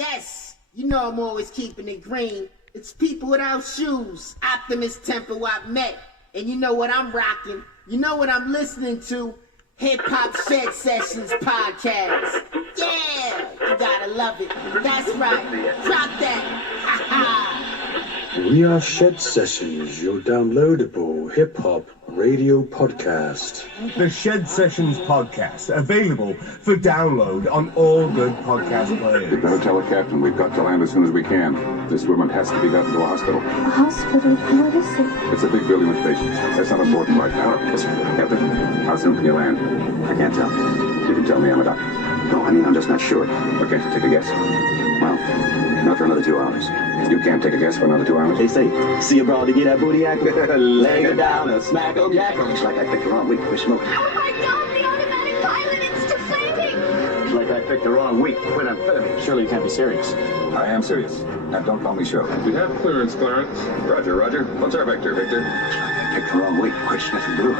Yes, you know I'm always keeping it green. It's people without shoes, Optimus Temple I've met. And you know what I'm rocking? You know what I'm listening to? Hip Hop Shed Sessions podcast. Yeah, you gotta love it. That's right. Drop that. Ha ha. We are Shed Sessions, your downloadable hip hop radio podcast. The Shed Sessions podcast, available for download on all good podcast players. You better tell the captain we've got to land as soon as we can. This woman has to be gotten to a hospital. A hospital? What is it? It's a big building with patients. That's not important right now. Captain, how soon can you land? I can't tell. You can tell me, I'm a doctor. No, I mean, I'm just not sure. Okay, so take a guess. Well, not for another 2 hours. You can't take a guess for another 2 hours? They say, see a broad to get that booty act, lay her down and smack her jack. It's like I picked the wrong week for smoking. Oh my God, the automatic pilot, it's deflating! It's like I picked the wrong week to quit amphetamine. Surely you can't be serious. I am serious. And don't call me Show. We have clearance, Clarence. Roger, Roger. What's our vector, Victor? I picked the wrong week to quit sniffing blue.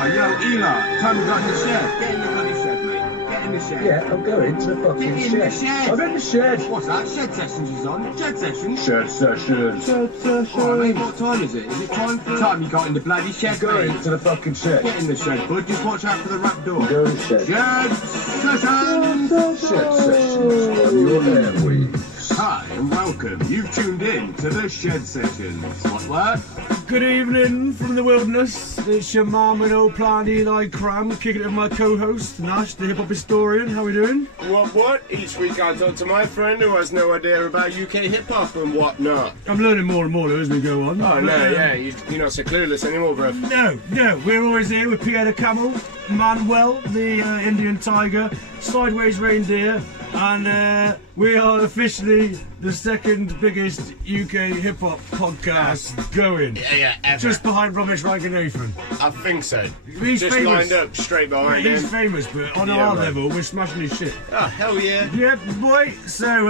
Oh, yo, Eli, time we got in the shed. Get in the bloody shed, mate. Get in the shed. Yeah, I'm going to the fucking Get in shed. the shed. I'm in the shed. What's that? Shed Sessions is on. Shed Sessions? Shed Sessions. Shed Sessions. Oh, mate, what time is it? Is it time for time you got in the bloody shed, Going mate? to the fucking shed. Get in the shed, bud. Just watch out for the rap door. Go to the shed. Shed Sessions! Shed Sessions on your airwaves. Hi, and welcome. You've tuned in to the Shed Sessions. What? Good evening from the wilderness. It's your mum and old plant Eli Cram, kicking it with my co-host Nash, the hip hop historian. How we doing? What? Each week I talk to my friend who has no idea about UK hip hop and whatnot. I'm learning more and more as we go on. Oh no, yeah, you're not so clueless anymore, bro. No, we're always here with Pierre the Camel, Manuel, the Indian Tiger, Sideways Reindeer, and we are officially the second biggest UK hip hop podcast going. Yeah, ever. Just behind Ramesh Ranganathan. I think so. He's just famous. lined up straight behind He's him. famous, but on Yeah, our man. level, we're smashing his shit. Oh, hell yeah. Yeah, boy. So,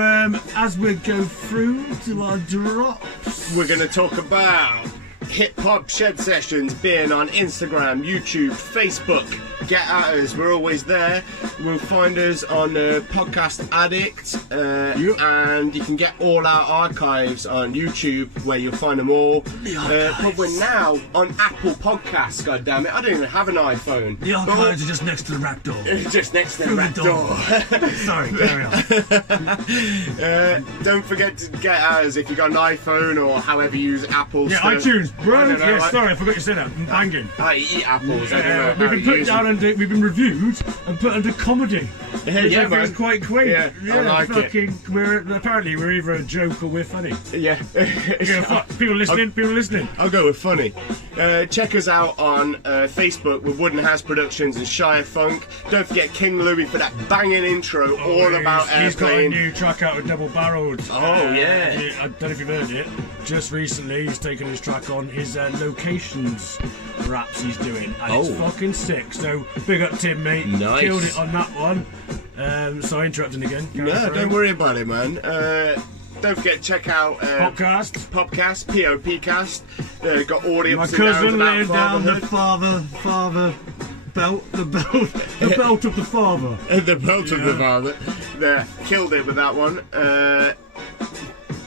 as we go through to our drops, We're going to talk about Hip Hop Shed Sessions being on Instagram, YouTube, Facebook. Get at us, we're always there. We'll find us on Podcast Addict, and you can get all our archives on YouTube where you'll find them all. But we're now on Apple Podcasts, goddammit. I don't even have an iPhone. the archives are just next to the rap door. Just next to the Through rap the door. Sorry, carry on. Don't forget to get at us if you got an iPhone or however you use Apple. Yeah, stuff. iTunes, bro. I don't know, Yeah, sorry, I forgot you said that. I'm banging. I eat apples. I don't know We've how been to put use down them. under, we've been reviewed and put under comedy. Yeah, Which yeah, I think is man. quite quaint. Yeah, I like it. fucking, apparently we're either a joke or we're funny. Yeah. People listening. I'll go with funny. Check us out on Facebook with Wooden House Productions and Shire Funk. Don't forget King Louie for that banging intro all about He's got a airplane. new track out with Double Barreled. Oh, yeah. I don't know if you've heard it. Just recently, he's taken his track on his locations raps he's doing, and it's fucking sick. So big up Tim, mate. Nice. Killed it on that one. Sorry, interrupting again. Carry No, through. don't worry about it, man. Don't forget to check out Podcast. Popcast, POPcast. Got audio My ups and downs cousin about laid down the fatherhood. the belt of the father. The belt of the father. There, killed it with that one.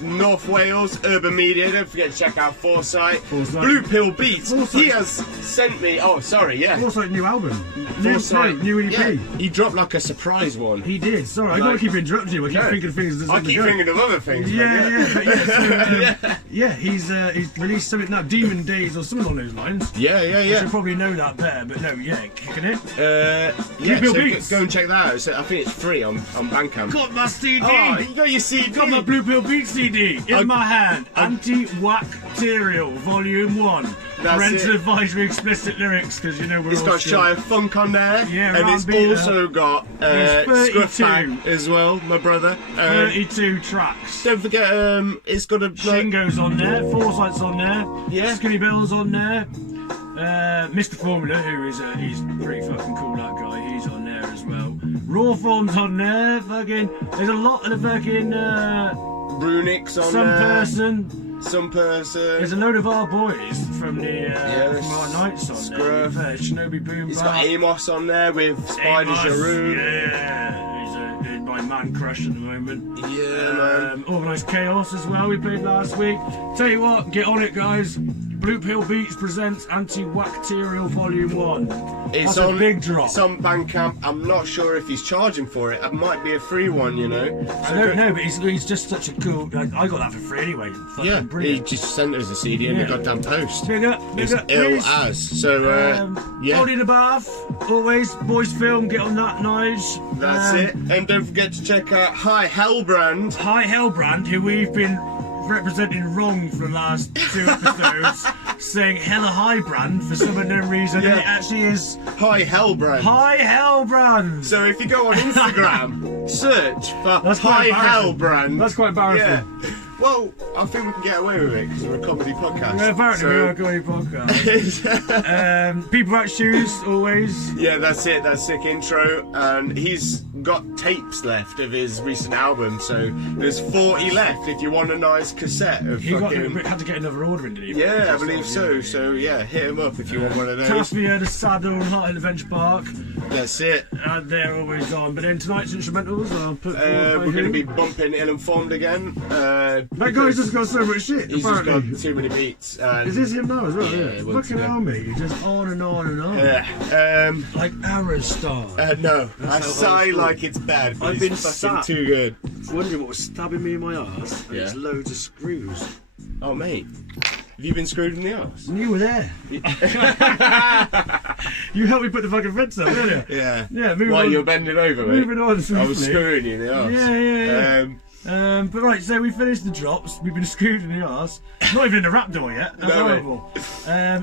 North Wales, Urban Media. Don't forget to check out Foresight. Blue Pill Beats. Foresight. He has sent me. Oh, sorry, yeah. Foresight new album. Foresight. New EP. Yeah, he dropped like a surprise one. He did. Sorry, I don't keep interrupting you. I keep thinking of things. That's I on the keep go. thinking of other things. Yeah. He's released something now, Demon Days or something along those lines. Yeah. I should probably know that better, but no, kicking it. Yeah, Bill so Beats. go and check that out. So I think it's free on Bandcamp. Got my CD. Oh, you got your CD. Got my Blue Pill Beats CD in my hand. Anti-Whack-terial, Volume 1. Parental it. advisory explicit lyrics, because you know we're It's all got still- Shire Funk on there, Yeah, and it's R&B, also got there's 32. Scruffbag as well, my brother. 32 tracks. Don't forget, it's got a Shingo's on there, Foresight's on there, Yeah. Skinny Bell's on there, Mr. Formula, who is he's pretty fucking cool, that guy, he's on there as well. Raw Form's on there, there's a lot of the fucking Brunix on there. Some person. There's a load of our boys from the from our nights on Scruff. there. Shinobi Boom. He's got Amos on there with Spider Jaroon. Yeah, he's my man fucking crushed at the moment. Yeah, man. Organised Chaos as well, we played last week. Tell you what, get on it, guys. Blue Pill Beats presents Anti-Wacterial Volume 1. It's That's on a big drop. It's on Bandcamp. I'm not sure if he's charging for it. It might be a free one, you know. I don't know, but he's just such a cool. I got that for free anyway. Fucking Yeah, brilliant. he just sent us a CD in the goddamn post. Big up, It's ill please. as. So, yeah. Body in the bath, always. Boys Film, get on that, Nige. That's it. And don't forget to check out Hi Hellbrand. Hi Hellbrand, who we've been representing wrong for the last 2 episodes, saying Hella High Brand for some unknown reason. Yeah. And it actually is Hi Hellbrand. Hi Hellbrand. So if you go on Instagram, search for That's quite Hi embarrassing. Hellbrand. That's quite embarrassing. Yeah. Well, I think we can get away with it because we're a comedy podcast. Yeah, apparently we are a comedy podcast. People Without Shoes, always. Yeah, that's it. That sick intro. And he's got tapes left of his recent album, so there's 40 left if you want a nice cassette of He fucking... had to get another order in, didn't he? Yeah, I believe so. So yeah, hit him up if you want one of those. Tasmania, the Saddle, and Heart in Adventure Park. That's it. They're always on. But then tonight's instrumentals, I'll put We're going to be bumping Ill Informed again. That guy's just got so much shit. He's apparently. just got too many beats. Is this him now as well? Yeah, he wants Fucking to go. hell, mate. You're just on and on and on. Yeah. Like Aerostar. No, I That's how sigh old like it's bad, but I've it's been fucking sat too good. wondering what was stabbing me in my arse. And Yeah. it's loads of screws. Oh, mate. Have you been screwed in the arse? And you were there. You helped me put the fucking fence up, didn't you? Yeah. Yeah, moving While on. you're bending over, mate. Moving on swiftly. I was screwing you in the arse. Yeah. But right, so we finished the drops. We've been screwed in the arse. Not even in the rap door yet. That's No, mate. horrible.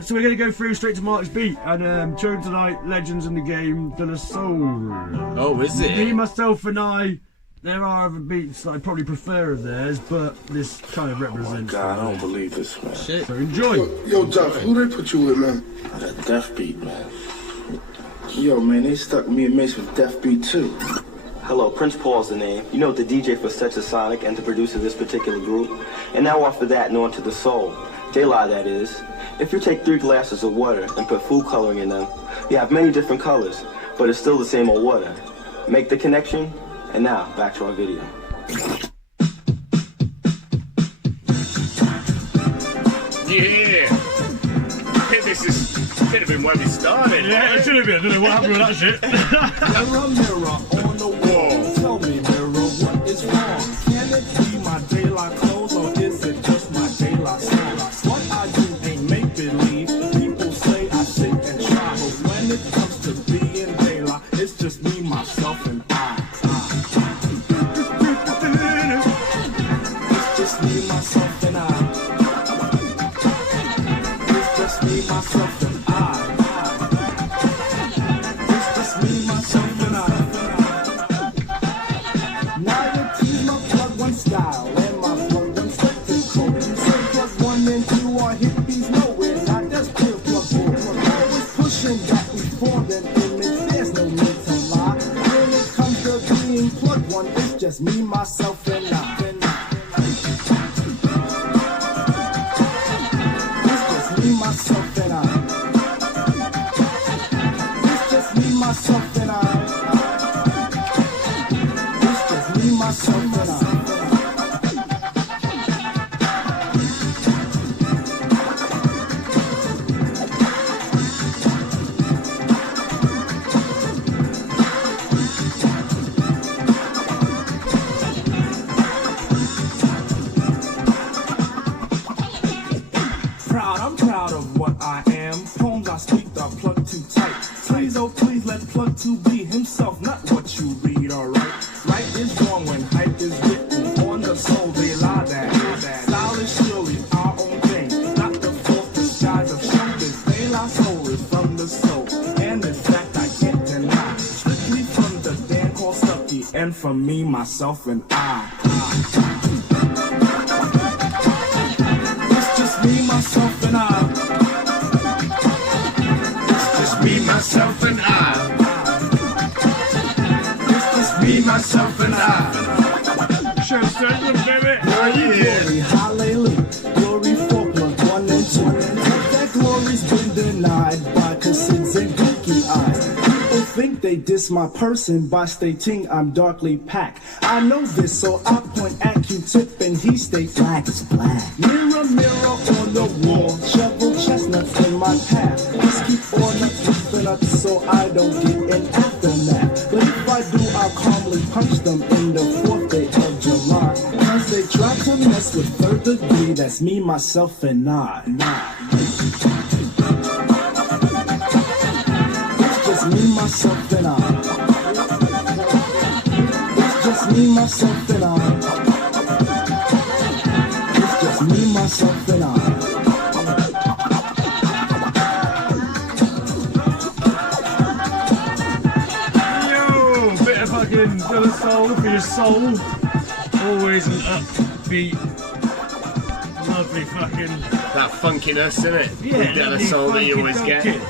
So we're going to go through straight to Mark's beat. And tune tonight, Legends in the Game de la Soul. Oh, is Me, it? myself, and I. There are other beats that I probably prefer of theirs, but this kind of represents. God, I don't believe this, man. Shit. So enjoy. Yo, Duff, who they put you with, man? That Death Beat, man. Yo, man, they stuck me and Mace with Death Beat, too. Hello, Prince Paul's the name. You know, the DJ for Such a Sonic and the producer of this particular group. And now off of that and on to the soul. J-Law, that is. If you take 3 glasses of water and put food coloring in them, you have many different colors, but it's still the same old water. Make the connection, and now, back to our video. Yeah. This should have been where we started. Yeah, it should have been. I don't know what happened with that shit. Mirror, mirror on the wall. Tell me, mirror, what is wrong? Can it be my daylight clothes, or is it just my daylight style? What I do ain't make believe. People say I sit and try, but when it comes to being daylight, it's just me, myself, and I. It's just me, myself, and I. It's just me, myself, and I. It's just me, myself, and I. Now you tease my plug one style and my plug one set control. Say plus 1 and 2 are hippies nowhere. Not just pure plug bull. Always pushing that we formed an image. There's no need to lie. When it comes to being plug one, it's just me, myself, and I. Myself and I. It's just me, myself and I. It's just me, myself and I. I'm proud of what I am. Poems I speak are plugged too tight. Please, oh please, let plug to be himself, not what you read, alright? Right is wrong when hype is written on the soul, they lie that. Style is surely our own thing, not the false disguise of showbiz. They lie soul is from the soul, and in fact I can't deny. Strictly from the band called Stucky, and from me, myself, and I. Me, myself, and I. It's just me, myself, and I. It's just me, myself, and I. Show certain, baby. Glory, hallelujah. Glory for plug 1 and 2. But that glory's been denied by Cassids and Gookie eyes. People think they is my person by stating I'm darkly packed. I know this, so I point at Q-tip and he states black is black. Mirror, mirror on the wall, shovel chestnuts in my path. Just keep on keeping up so I don't get an aftermath. But if I do, I'll calmly punch them in the 4th day of July. Cause they try to mess with 3rd degree, that's me, myself, and I. It's just me, myself, and I. It's just me, myself, and I. It's just me, myself, and I. For the soul, for your soul. Always an upbeat, lovely fucking... That funkiness, isn't it? Yeah, With the soul that you always get. It.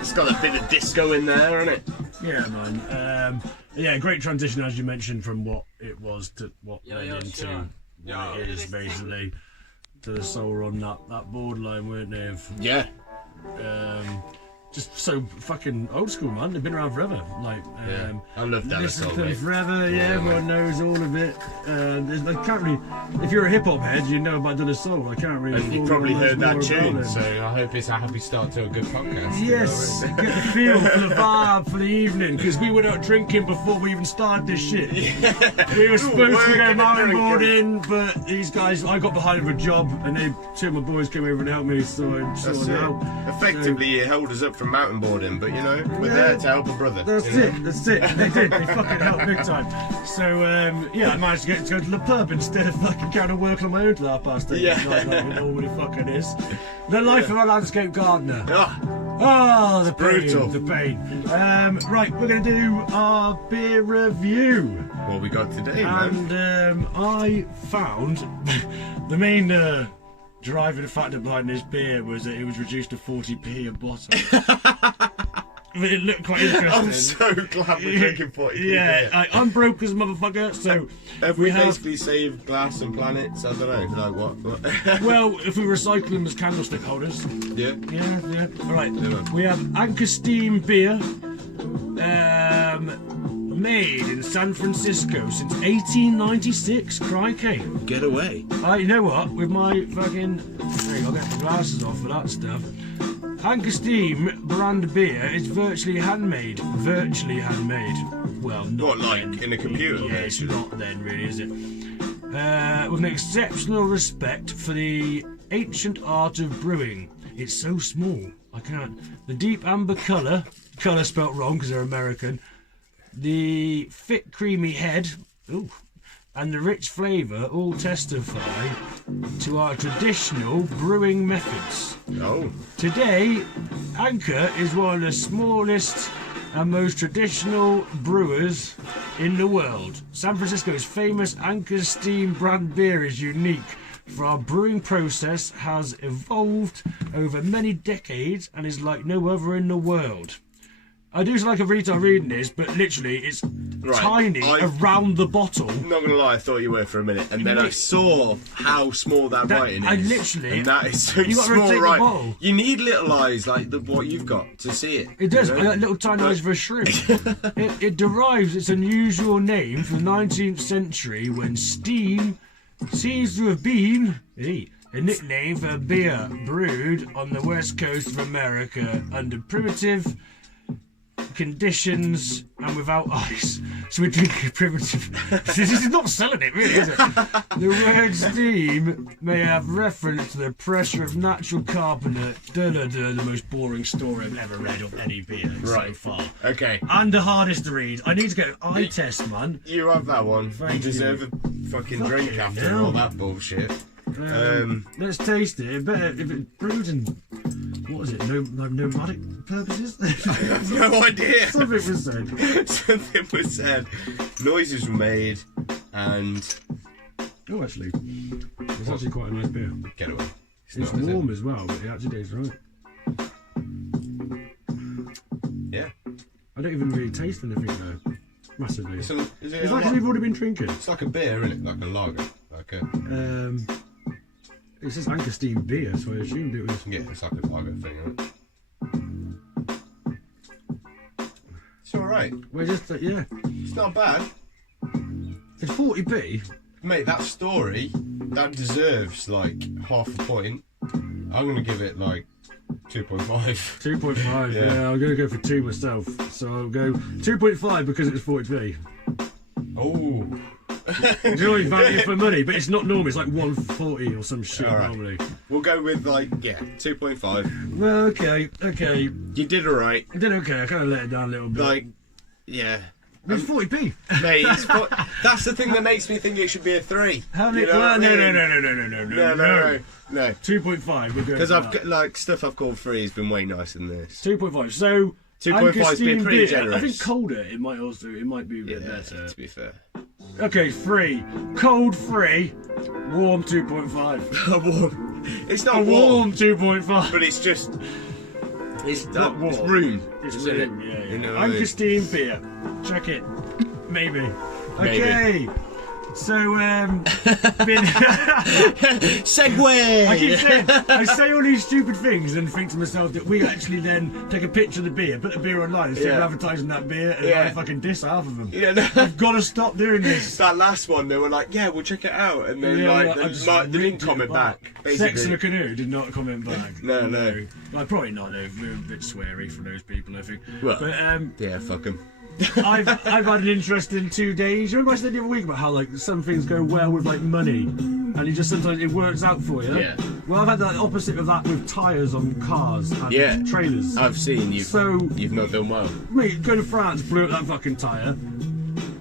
It's got a bit of disco in there, isn't it? Yeah, man. Yeah, great transition, as you mentioned, from what it was to what led into what it is, basically. To the soul on that borderline, weren't they? Yeah. Just so fucking old school, man. They've been around forever. Like, I love that. Listen to them forever. Yeah, everyone knows all of it. I can't really. If you're a hip hop head, you know about De La Soul. I can't really. And you probably heard that tune. So I hope it's a happy start to a good podcast. Yes, get the feel for the vibe for the evening, because we went out drinking before we even started this shit. Yeah. We were supposed to go mountain boarding, but these guys, I got behind with a job, and two of my boys came over and helped me, so I sorted it out. Effectively, you held us up from mountain boarding, but you know, we're there to help a brother. That's it. They did. They fucking helped big time. So, yeah, I managed to go to the pub instead of fucking going to work on my own till 8:30. Yeah. Like it normally fucking is. The life of a landscape gardener. Oh, the pain. brutal. The pain. Right, we're going to do our beer review. What we got today, man? And I found the main driving factor behind this beer was that it was reduced to 40p a bottle. But it looked quite interesting. I'm so glad we're drinking 40p. Yeah, I'm broke as a motherfucker, so have we basically saved glass and planets? I don't know, like what? Well, if we recycle them as candlestick holders. Yeah. Yeah. Alright, we have Anchor Steam beer, made in San Francisco since 1896. Crikey. Get away. You know what? With my fucking... I'll get the glasses off for that stuff. Anchor Steam brand beer is virtually handmade. Virtually handmade. Well, not what, like then. In a computer? Yeah, it's not then, really, is it? With an exceptional respect for the ancient art of brewing. It's so small. I can't... The deep amber colour spelt wrong because they're American. The thick creamy head, and the rich flavour all testify to our traditional brewing methods. Today, Anchor is one of the smallest and most traditional brewers in the world. San Francisco's famous Anchor Steam brand beer is unique, for our brewing process has evolved over many decades and is like no other in the world. I do like a retard reading this, but literally it's tiny around the bottle. I'm not gonna lie, I thought you were for a minute, and then I saw how small that writing is. I literally, and that is so small, right? You need little eyes like what you've got to see it. It does. I got little tiny eyes for a shrimp. It derives its unusual name from the 19th century when steam seems to have been a nickname for beer brewed on the west coast of America under primitive conditions and without ice. So we're drinking primitive. This is not selling it, really, is it? The word steam may have reference to the pressure of natural carbonate. The most boring story I've ever read of any beer so far. Okay. And the hardest to read. I need to get an eye test, man. You have that one. You deserve a fucking drink after all that bullshit. Let's taste it. Better if it's brewed in, what is it? Nomadic purposes? I have no idea. Something was said. Something was said. Noises were made, and actually, it's actually quite a nice beer. Get away. It's warm as well, but it actually tastes right. Yeah. I don't even really taste anything though. Massively. It's like we've already been drinking. It's like a beer, isn't it? Like a lager. It says Anchor Steam beer, so I assumed it was. Yeah, it's like a lager thing, isn't it? It's alright. We're just, yeah. It's not bad. It's 40p. Mate, that story, that deserves like half a point. I'm going to give it like 2.5. 2.5, yeah, I'm going to go for 2 myself. So I'll go 2.5 because it's 40p. Oh. Enjoy value for money, but it's not normal, it's like 140 or some shit normally. We'll go with like, 2.5. Well, okay. You did alright. I did okay, I kind of let it down a little bit. Like, yeah. It's 40p. Mate, that's the thing that makes me think it should be a 3. How many? You know what I mean? No. 2.5. Because I've got, like, stuff I've called 3 has been way nicer than this. 2.5. So 2.5's been pretty beer, generous. I think colder. It might be a bit better. To be fair. Okay, 3. Cold 3. Warm 2.5. Warm. It's not a warm 2.5. But it's just. It's not warm. It's room. It's isn't room. it? Yeah. You know Anchor beer. Check it. Maybe. Okay. So, segue. I keep saying, I say all these stupid things and think to myself that we actually then take a picture of the beer, put the beer online instead of advertising that beer, and I fucking diss half of them. Yeah, no. I've got to stop doing this. That last one, they were like, yeah, we'll check it out, and then they didn't comment back. Basically. Sex in a Canoe did not comment back. No. Like, probably not. Though. We're a bit sweary from those people, I think. Well, but yeah, fuck them. I've had an interesting 2 days. You remember I said the other week about how like some things go well with like money, and you just sometimes it works out for you. Yeah. Well, I've had the opposite of that with tyres on cars and trailers. I've seen you. You've not done well. Mate, go to France, blew up that fucking tyre.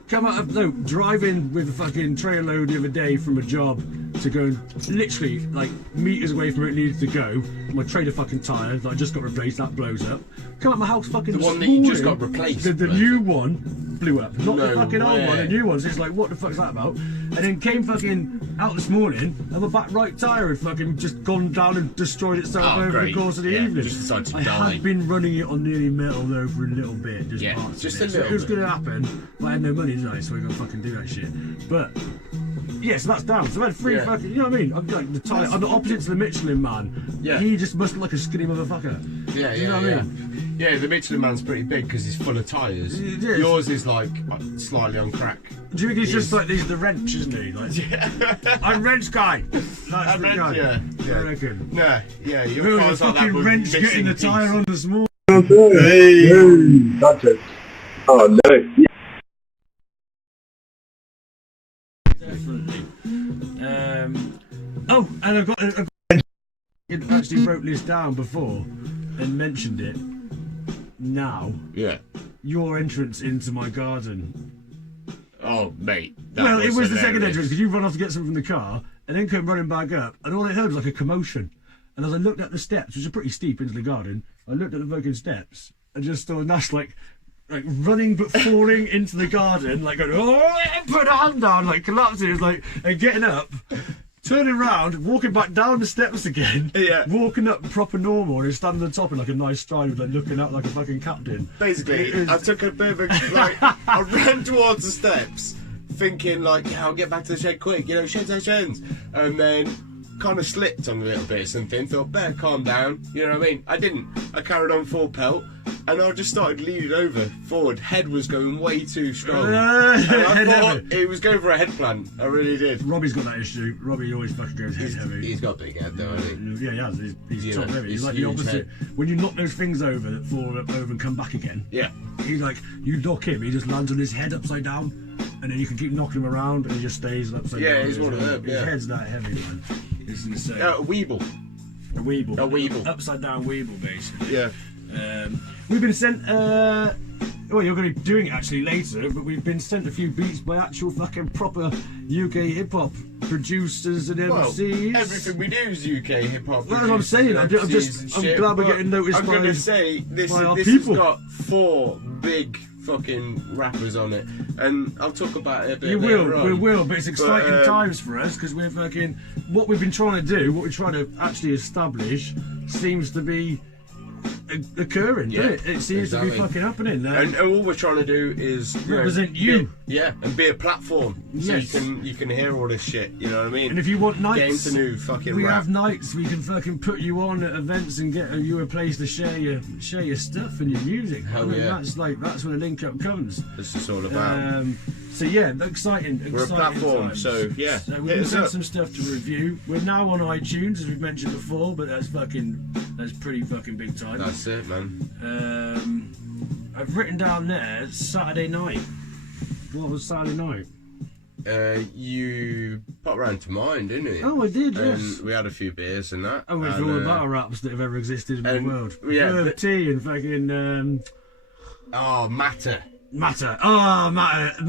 Driving with a fucking trailer load the other day from a job to go literally like meters away from where it needed to go. My trailer fucking tyre that I just got replaced, that blows up. Come out my house fucking the one that you just got replaced. The new one blew up. Not the fucking old one, the new one. So it's like, what the fuck's that about? And then came fucking out this morning and my back right tyre had fucking just gone down and destroyed itself over the course of the evening. Just decided to I die. had been running it on nearly metal though for a little bit. Just a little bit. It was going to happen, but I had no money, did I? So I got to fucking do that shit. But yeah, so that's down. So I've had 3 fucking, you know what I mean? I'm like the tyre. I'm the opposite to the Michelin man. Yeah. He just must look like a skinny motherfucker. Yeah, you know what I mean? Yeah, the Michelin man's pretty big because he's full of tyres. Yours is like slightly on crack. Do you think he's just like he's the wrench, isn't he? Like, I'm wrench guy. That's the guy. Yeah. I reckon. No, yeah, You're car's the like that fucking with wrench getting the missing tyre piece. on this morning. Hey, that's it. Oh no. Definitely. And I actually wrote this down before and mentioned it. Now. Yeah. Your entrance into my garden. Oh, mate. Well, it was the second entrance because you run off to get something from the car and then come running back up, and all I heard was like a commotion. And as I looked at the steps, which are pretty steep into the garden, I looked at the fucking steps and just saw Nash like running but falling into the garden, like going, oh, put a hand down, like collapsing. It was like, and getting up, turning around, walking back down the steps again, walking up proper normal, and standing on top in like a nice stride, with like looking out like a fucking captain. Basically, I took a bit of a, like, I ran towards the steps, thinking like, yeah, I'll get back to the shed quick, you know, sheds, and then kind of slipped on a little bit of something, thought, better calm down, you know what I mean? I didn't. I carried on full pelt, and I just started leaning over, forward. Head was going way too strong. And I thought it was going for a head plant. I really did. Robbie's got that issue. Robbie always fucking goes head heavy. He's got a big head though, hasn't he? Yeah, he has. He's top heavy. He's like the opposite. When you knock those things over that fall up over and come back again, he's like, you knock him, he just lands on his head upside down, and then you can keep knocking him around, and he just stays upside down. Yeah, he's one of them. His head's that heavy, man. It's insane. A weeble. A weeble. A weeble. Upside down weeble, basically. Yeah. We've been sent, well, you're going to be doing it actually later, but we've been sent a few beats by actual fucking proper UK hip-hop producers and MCs. Well, everything we do is UK hip-hop. Well, that's what I'm saying. I'm glad we're getting noticed I'm by, going to say, this our has people. got 4 big fucking rappers on it, and I'll talk about it a bit later on. We will, but it's exciting times for us, because we're fucking, what we've been trying to do, what we're trying to actually establish, seems to be occurring, doesn't it? It seems to be fucking happening. And all we're trying to do is represent you. And be a platform. Yes. So you can hear all this shit, you know what I mean? And if you want nights, get into new fucking we rap. have nights we can fucking put you on at events and get you a place to share your stuff and your music. Hell yeah. That's where the link up comes. This is all about. So yeah, exciting. We're a platform, times. so yeah. So we've got some stuff to review. We're now on iTunes, as we've mentioned before, but that's pretty fucking big time. That's it, man. I've written down there Saturday night. What was Saturday night? You popped round to mine, didn't you? Oh, I did, yes. We had a few beers and that. I went through all the battle raps that have ever existed in the world. Yeah. Verb T and fucking. Matter. Matter. Oh, Matter.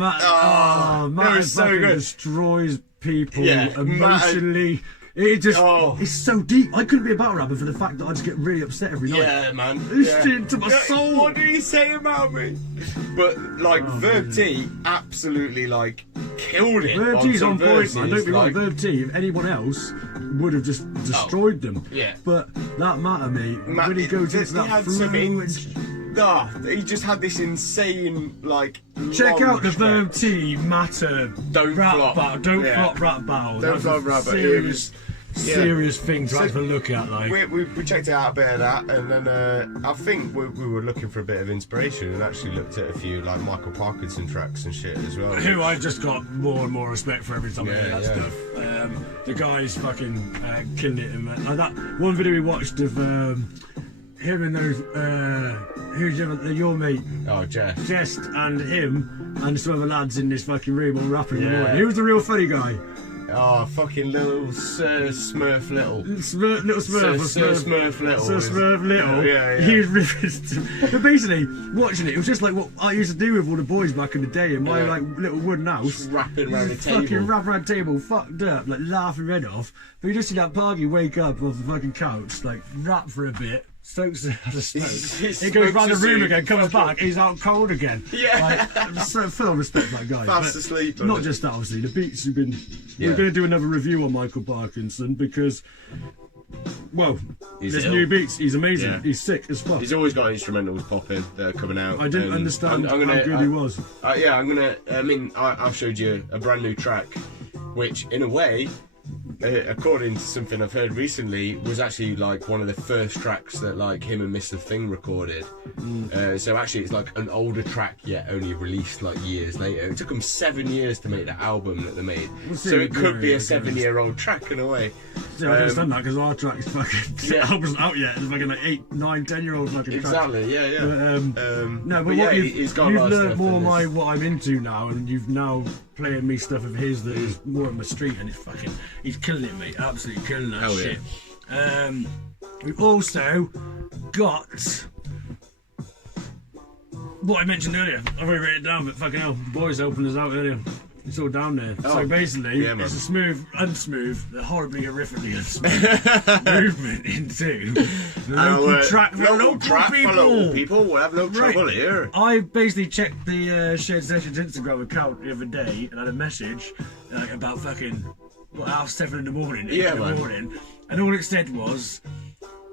Matter so fucking good. destroys people Yeah, emotionally. It just, it's so deep. I couldn't be a battle rapper for the fact that I just get really upset every night. Yeah, man. It's into my soul. What did he say about me? But like Verb T absolutely like killed it. Verb T's on point, man. Don't be wrong. like, Verb T, if anyone else would have just destroyed them. Yeah. But that Matter, mate, when he goes into that flow, he just had this insane like. check out the Verb T Matter rap battle. Don't flop rap battle. Don't flop rap battle. Serious thing to have a look at. Like we checked out a bit of that, and then I think we were looking for a bit of inspiration, and actually looked at a few like Micall Parknsun tracks and shit as well. Who I just got more and more respect for every time I hear that stuff. The guy's fucking killing it. And like that one video we watched of him and those who's your mate? Oh, Jess. Jess and him and some other lads in this fucking room all rapping in the morning. Who was the real funny guy? Oh, fucking little Sir Smurf Little. Little Smurf. Sir Smurf Little. Sir Smurf Little. Yeah. He was ripping. But basically, watching it was just like what I used to do with all the boys back in the day in my like little wooden house. Just rapping around the table. Fucking rapping around the table, fucked up, like laughing red off. But you just see that Parky wake up off the fucking couch, like rap for a bit. Stokes has a smoke. He goes round the room again, comes back, he's out cold again. Yeah. Like, so full of respect for that guy. Fast asleep. Not just that, obviously. The beats have been. We're going to do another review on Micall Parknsun because, well, there's new beats. He's amazing. Yeah. He's sick as fuck. He's always got instrumentals popping that are coming out. I didn't understand how good he was. I've showed you a brand new track, which in a way, according to something I've heard recently, was actually like one of the first tracks that like him and Mr. Thing recorded. So actually it's like an older track yet only released like years later. It took them 7 years to make the album that they made. So it could be a 7-year-old track in a way. Yeah, I understand that because our track's fucking the album's out yet. It's fucking like 8, 9, 10-year-old fucking track. Exactly, yeah. But what you've learned more what I'm into now, and you've now playing me stuff of his that is more on the street, and he's killing it, mate. Absolutely killing that shit. Yeah. We've also got what I mentioned earlier. I've already written it down, but fucking hell, the boys opened us out earlier. It's all down there. So basically, it's a unsmooth, horribly, horrifically unsmooth movement into the local track for local people. We'll have no trouble here. I basically checked the Shared Sessions Instagram account the other day and had a message about fucking 7:30 in the morning. And all it said was,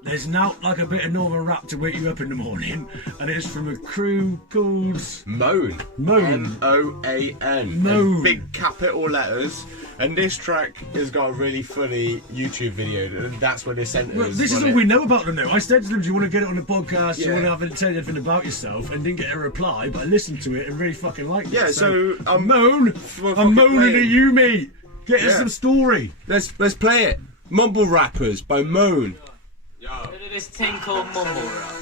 there's now like a bit of northern rap to wake you up in the morning, and it's from a crew called MOAN. M-O-A-N. MOAN. Big capital letters. And this track has got a really funny YouTube video, and that's where they sent us. Well, this is all we know about them now. I said to them, do you want to get it on the podcast? Do you want to tell anything about yourself? And didn't get a reply, but I listened to it and really fucking liked it. Yeah, so I'm moaning at you, mate. Get us some story. Let's play it. Mumble Rappers by MOAN. Yo. Heard of this thing called mumble rap?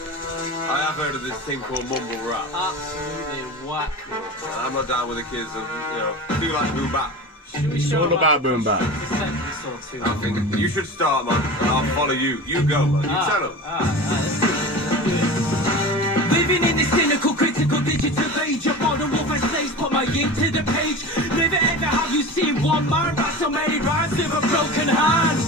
I have heard of this thing called mumble rap. Absolutely whack. I'm not down with the kids of, I do like boom bap. It's all about boom bap. I think you should start, man, and I'll follow you. You go, man. You tell them. Living in this cynical, critical, digital age of modern warfare slaves, put my ink to the page. Never ever have you seen one man write so many rhymes with a broken hand.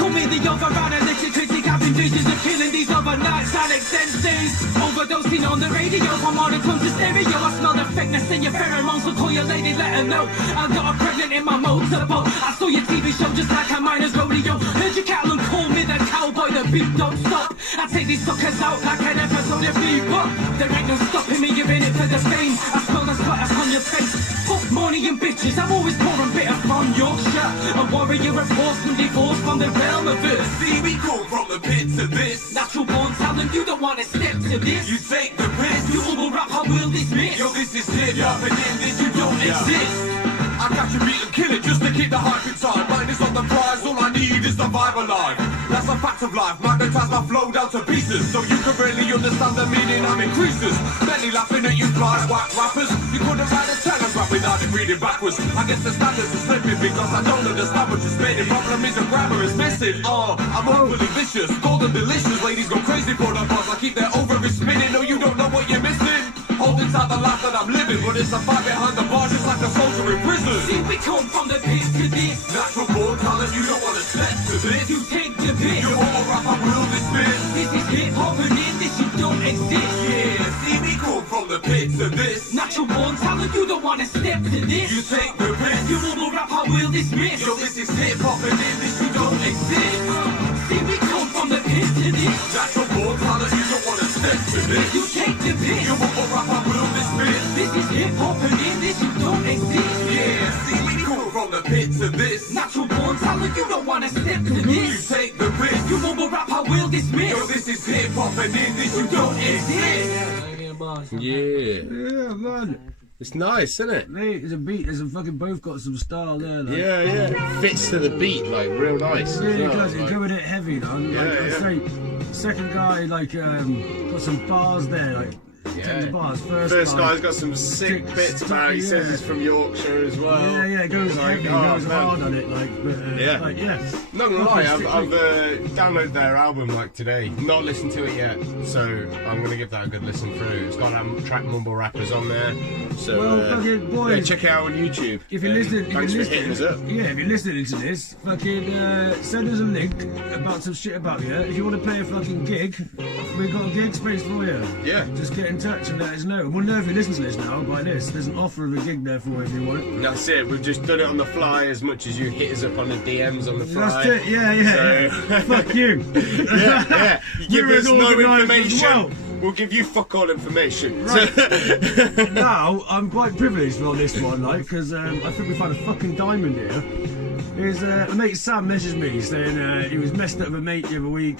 Call me the young analytic critic, having visions of killing these overnight sonic senses. Overdosing on the radio, I'm on it comes to stereo. I smell the fakeness in your pheromones, so call your lady, let her know. I got her pregnant in my motorboat. I saw your TV show just like a miner's rodeo. Heard you cattle and call me the cowboy, the beat don't stop. I take these suckers out like an episode of Bebop. There ain't no stopping me, you're in it for the fame. I smell the sweat upon your face. Fuck money and bitches, I'm always pouring bitter from Yorkshire. A warrior, a horseman, divorced from the realm of earth. See, we come from the pits of this. Natural born talent, you don't want to step to this. You take the piss. You will rap, I will dismiss. Yo, this is hip-hop and in this you don't exist. I catch you beat and kill it just to keep the hype inside. Mine is on the prize, all I need is the vibe alive. That's a fact of life, magnetize my flow down to pieces. So you can really understand the meaning I'm in creases. Belly laughing at you fly whack rappers. You couldn't write a telegraph without it reading backwards. I guess the standards are slipping because I don't understand what you're spitting. Problem is the grammar is missing. I'm overly vicious, golden delicious. Ladies go crazy for the buzz. I keep their ovaries spinning. No, you don't know what you're missing. Holding tight the life that I'm living, but it's a fight behind the bars, just like a soldier in prison. See, we come from the pit to this. Natural born talent, you don't want to step to this. You take the piss. You want to rap, I will dismiss. This is hip-hop and in this you don't exist. Yeah, see, we come from the pit to this. Natural born talent, you don't want to step to this. You take the piss. You will rap, I will dismiss. Yo, this is hip-hop and in this you don't exist. See, we come from the pit to this. Natural born talent, you don't want to step to this. You take the piss. You want to rap, I will dismiss. This is hip-hop and in this you don't exist. Yeah, see, we come from the pit to this. Natural born talent, you don't want to step to this. You take the piss. You will rap, I will dismiss. Yo, this is hip-hop and in this you don't exist. Yeah. Yeah, man. It's nice, isn't it? Mate, there's a beat, there's a fucking both got some style there. Like. Yeah, yeah. It fits to the beat, like, real nice. Yeah, it well, does. It's going it heavy, though. Like, I'd say, second guy, like, got some bars there, like, yeah. Bars. First guy's got some sick bits about. He says he's from Yorkshire as well. Yeah, yeah, it goes like, heavy, goes hard on it, like, but, yeah. like, yeah. Not gonna lie, I've downloaded their album like today. Not listened to it yet, so I'm gonna give that a good listen through. It's got track mumble rappers on there, so fucking boys, yeah, check it out on YouTube. If you're listening, thanks for hitting us up. Yeah, if you're listening to this, fucking send us a link about some shit about you. If you want to play a fucking gig, we've got a gig space for you. Yeah, just get in touch and let us know. We'll know if you listen to this now by this. There's an offer of a gig there for if you want it. That's it. We've just done it on the fly as much as you hit us up on the DMs on the fly. That's it. Yeah, yeah. So... Fuck you. Yeah, yeah. You give us no information. Well. We'll give you fuck all information. Right. Now, I'm quite privileged on this one, like, because I think we found a fucking diamond here. His mate Sam messaged me saying he was messing up with a mate the other week,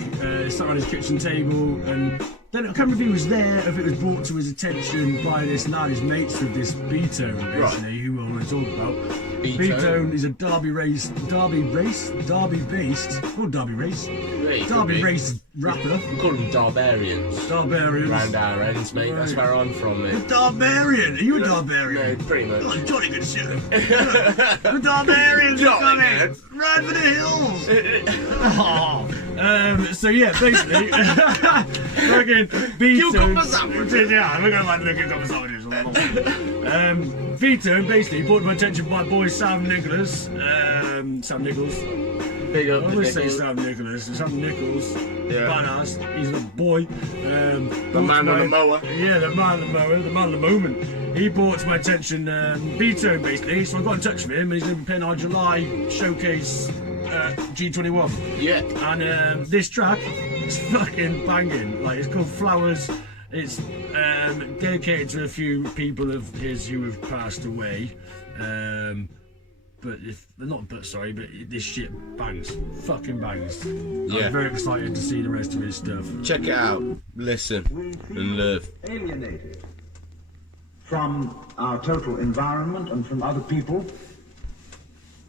sat on his kitchen table, and then I can't remember if he was there, if it was brought to his attention by this lad, his mates with this Beetone, basically, who I want to talk about. Beetone is a Derby race, Derby race rapper. We call them Darbarians. Darbarians. Round our ends, mate. Right. That's where I'm from, mate. A Darbarian? Are you a Darbarian? No, pretty much. Oh, jolly good shit. The Darbarians are coming! Ride for the hills! So yeah, basically, fucking Beetone. Yeah, we're going to like look at cucumber sandwiches. Beetone basically brought to my attention my boy Sam Nicholas. Sam Nichols. Big up. I always say Sam Nicholas. Sam Nichols. Yeah. Badass. He's a boy. The man on the mower. Yeah, the man on the mower. The man of the moment. He brought to my attention Beetone basically. So I got in touch with him and he's going to be playing our July showcase G21. Yeah. And this track is fucking banging. Like, it's called Flowers. It's dedicated to a few people of his who have passed away. But this shit bangs. Fucking bangs. Yeah. I'm very excited to see the rest of his stuff. Check it out, listen, and love. Alienated from our total environment and from other people.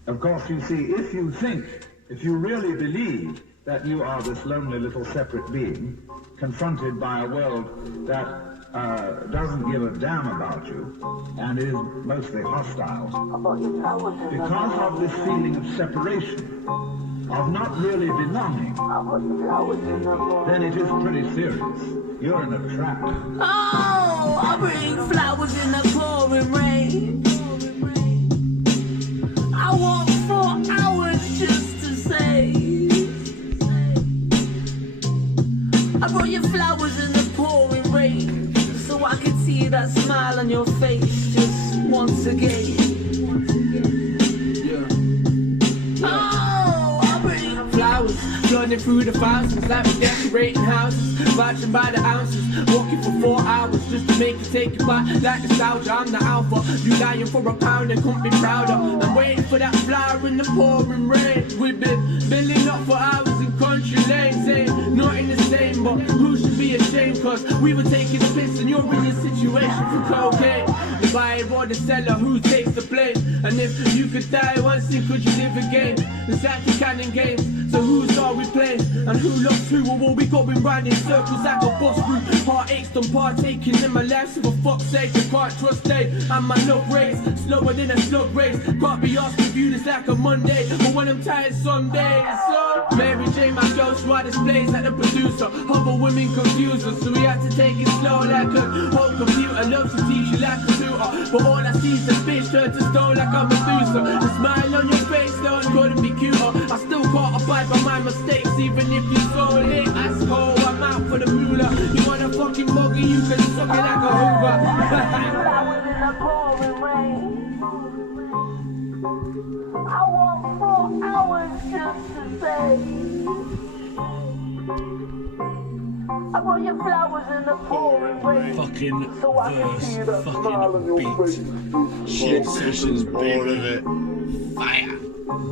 Of course, you see, if you really believe that you are this lonely little separate being, confronted by a world that doesn't give a damn about you and is mostly hostile, because of this feeling of separation, of not really belonging, then it is pretty serious. You're in a trap. Oh, I bring flowers in the pouring rain. I walk 4 hours just to say running through the thousands like we're decorating houses, marching by the ounces, walking for 4 hours just to make it take you back like nostalgia. I'm the alpha, you dying for a pound and couldn't be prouder. I'm waiting for that flower in the pouring rain. We've been building up for hours in country lanes, saying nothing the same, but who should be ashamed? Cause we were taking the piss and you're in a situation for cocaine. The buyer or the seller, who takes the blame? And if you could die once, then could you live again? It's like the cannon games, so whose are we playing? And who loves who? Or will we going round in circles like a boss route? Heartaches done partaking in my life, so for fuck's sake, I can't trust day. And my love race, slower than a slug race. Can't be asked to view this like a Monday, but when I'm tired Sundays. So Mary J, my ghost riders plays like the producer. Other women confuse us, so we have to take it slow like a whole computer. Loves to teach you like a tutor, but all I see is a bitch turn to stone like I'm a Medusa. The smile on your face, though, it couldn't be cuter. I still can't abide by my mistakes, even if you so late. Ice cold, I'm out for the moolah. You want a fucking buggy, you can suck it like a Hoover. I want 4 hours just to say I brought your flowers in the pouring rain. Fucking so I can see the smile on your face. Shit sessions, all of it. Fire.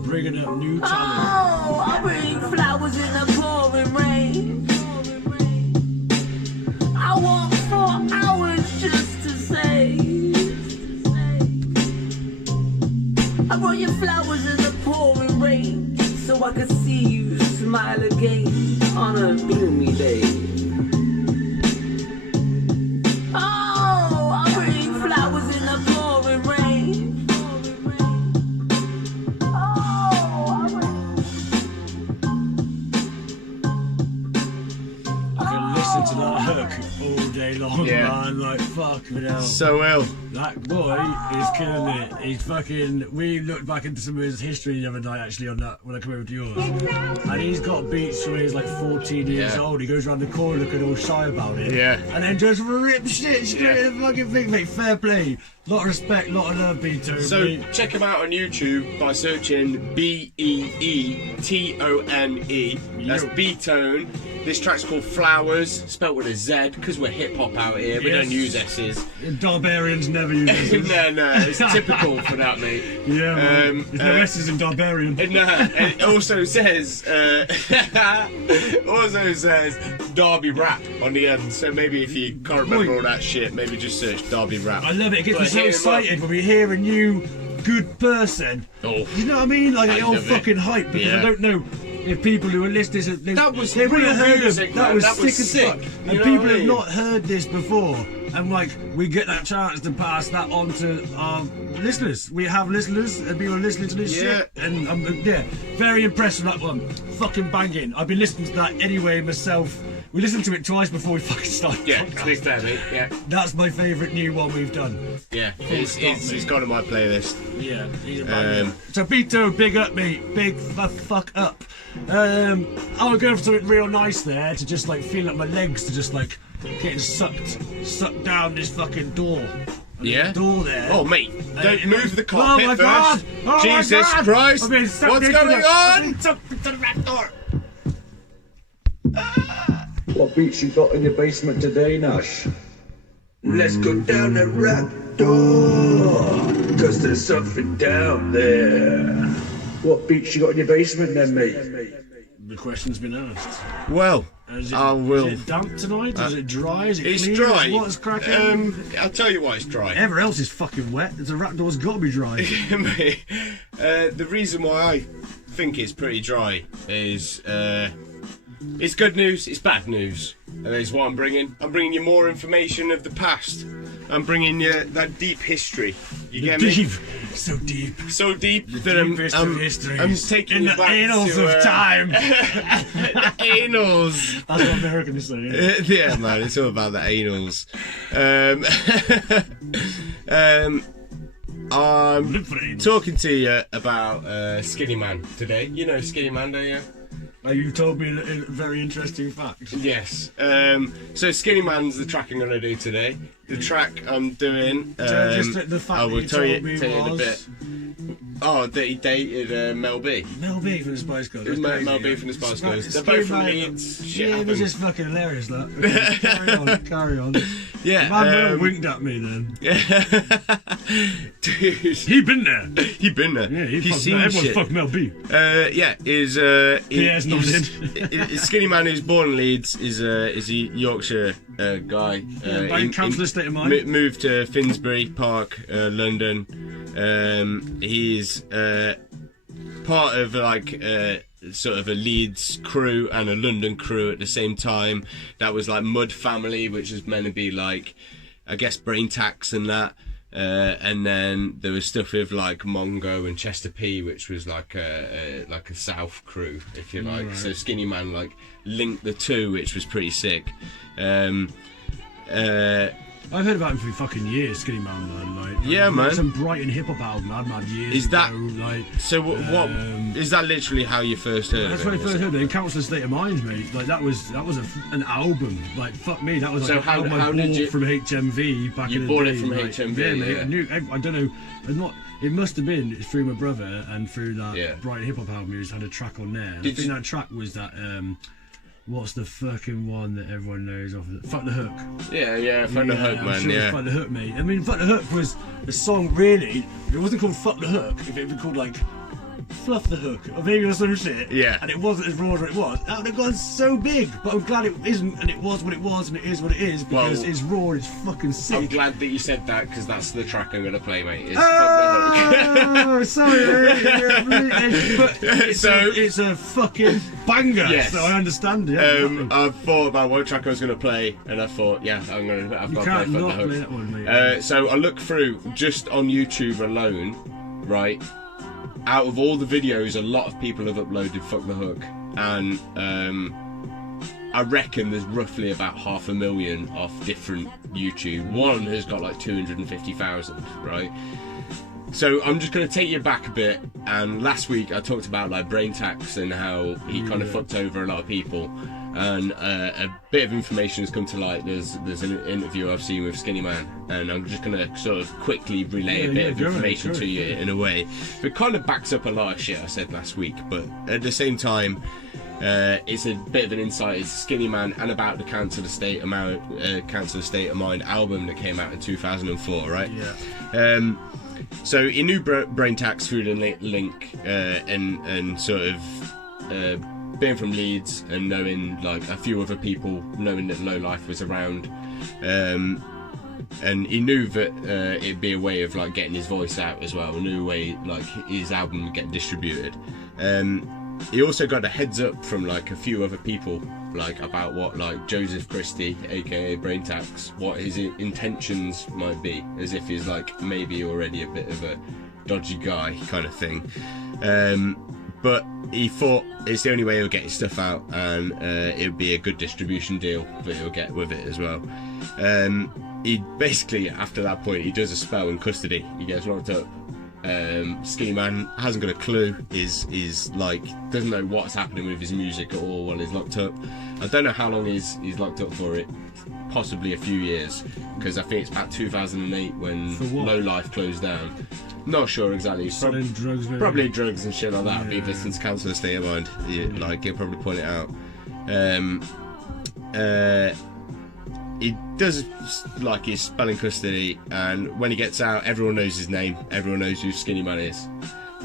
Bringing up new talent. Oh, I bring flowers in the pouring rain. I want 4 hours just to say I brought your flowers in the pouring rain, so I could see you smile again on a gloomy day. Oh, I bring flowers in the pouring rain. Oh, I can listen to that hook all day long, man. Like, fucking hell. So ill. That boy is killing it. He's fucking. We looked back into some of his history the other night, actually, on that when I come over to yours. And he's got beats from when he's like 14 years old. He goes around the corner looking all shy about it. Yeah. And then just rips shit straight in the fucking thing, mate. Fair play. Lot of respect, lot of love, Beetone. So mate. check him out on YouTube by searching Beetone. That's Beetone. This track's called Flowers, spelt with a Z, because we're hip hop out here. We don't use S's. Darbarians never use S's. no, it's typical for that, mate. Yeah, man. There's no S's in Darbarian. No, it also says Derby Rap on the end. So maybe if you can't remember all that shit, maybe just search Derby Rap. I love it. It gets me so excited when we hear a new good person. Oh, you know what I mean? Like the old fucking hype, because I don't know if people who are listening to this, that was they would have heard music, of that was sick as fuck. And You know people what I have mean? not heard this before. And like we get that chance to pass that on to our listeners. We have listeners and people are listening to this shit. And I'm very impressed with that one. Fucking banging. I've been listening to that anyway myself. We listened to it twice before we fucking started. Yeah, to be fair, mate. Yeah. That's my favourite new one we've done. Yeah, it's gone on my playlist. Yeah, he's a banger. So Beetone, big up, mate. Big fuck up. I'm going for something real nice there to just like feel like my legs to just like getting sucked down this fucking door. Yeah? Door there. Oh, mate, don't move the carpet my first. God! Oh Jesus my God! Christ! I've been sucked What's into going on? I've been sucked into the rat door. What beats you got in your basement today, Nash? Let's go down the rap door, cause there's something down there. What beats you got in your basement then, mate? The question's been asked. Well, I will. Is it damp tonight? Is it dry? Is it It's clean? dry. What's cracking? I'll tell you why it's dry. Everywhere else is fucking wet. The rat door's got to be dry. Mate, the reason why I think it's pretty dry is it's good news, it's bad news. And that's what I'm bringing. I'm bringing you more information of the past. I'm bringing you that deep history. You get me? Deep. So deep. So deep The that deepest of histories. I'm taking in you the back annals to, of time. The annals. That's what Americans say. Yeah, man, it's all about the annals. I'm talking to you about Skinnyman today. You know Skinnyman, don't you? You told me a very interesting fact. Yes. So Skinnyman's the track I'm going to do today. the track I'm doing. Just the fact I will that tell you me in a bit. Oh, that he dated Mel B. Mel B from the Spice Girls. Mel B from the Spice Girls. They're both from Leeds. Yeah, it was just fucking hilarious. That. Carry on. Yeah. Mel winked at me then. Dude, he been there. He been there. Yeah, He's seen everyone shit. fucked Mel B. Yeah, Skinnyman, who's born in Leeds, is a Yorkshire guy. Council Estate of Mind. Moved to Finsbury Park, London. He's part of like sort of a Leeds crew and a London crew at the same time. That was like Mud Family, which was meant to be like, I guess, Brain Tax and that. And then there was stuff with like Mongo and Chester P, which was like a South crew, if you like. Right. So Skinnyman like linked the two, which was pretty sick. I've heard about him for fucking years, Skinnyman, man. Like, yeah, man. Some Brighton hip hop album I had years is that ago, like, so? What is that? Literally how you first heard? That's of it? when I first heard it. In Council State of Mind, mate. Like that was an album. Like fuck me, that was like so how did you from HMV back in the day? You bought it from like, HMV, yeah, mate. yeah. I don't know. It must have been through my brother and through that Brighton hip hop album. He just had a track on there. I think that track was that. What's the fucking one that everyone knows off of it? Fuck the Hook. Yeah, Fuck the Hook, man. Sure yeah. Fuck the Hook, mate. I mean, Fuck the Hook was a song, really. If it wasn't called Fuck the Hook, if it had been called, like, Fluff the Hook, or maybe or some shit. Yeah. And it wasn't as raw as it was, that would have gone so big. But I'm glad it isn't, and it was what it was, and it is what it is, because it's raw and it's fucking sick. I'm glad that you said that, because that's the track I'm going to play, mate. It's Fuck the Hook. Oh, sorry. But it's a fucking banger, yes. So I understand it. I thought about what track I was going to play, and I thought, yeah, I've got to play Fuck the Hook. Play that one, mate. So I looked through, just on YouTube alone, right? Out of all the videos, a lot of people have uploaded Fuck the Hook, and I reckon there's roughly about 500,000 off different YouTube. One has got like 250,000, right? So I'm just going to take you back a bit, and last week I talked about like Brain Tax and how he kind of fucked over a lot of people, and a bit of information has come to light. There's an interview I've seen with Skinnyman, and I'm just going to sort of quickly relay a bit of information to you in a way. It kind of backs up a lot of shit I said last week, but at the same time, it's a bit of an insight into Skinnyman and about the Council Estate of Mind album that came out in 2004, right? Yeah. So he knew Brain Tax through the link, and sort of being from Leeds and knowing like a few other people, knowing that Low Life was around, and he knew that it'd be a way of like getting his voice out as well, a new way like his album would get distributed. He also got a heads up from like a few other people, like about what like Joseph Christie, aka Brain Tax, what his intentions might be, as if he's like maybe already a bit of a dodgy guy kind of thing. But he thought it's the only way he'll get his stuff out, and it'll be a good distribution deal that he'll get with it as well. He basically, after that point, he does a spell in custody. He gets locked up. Skinnyman hasn't got a clue. Is like doesn't know what's happening with his music at all while he's locked up. I don't know how long he's locked up for. It possibly a few years, because I think it's about 2008 when Low Life closed down. Not sure exactly. Drugs, probably drugs and shit like that. Yeah. People since Council Estate of Mind, like he'll probably point it out. He does like his spell in custody, and when he gets out, everyone knows his name. Everyone knows who Skinnyman is.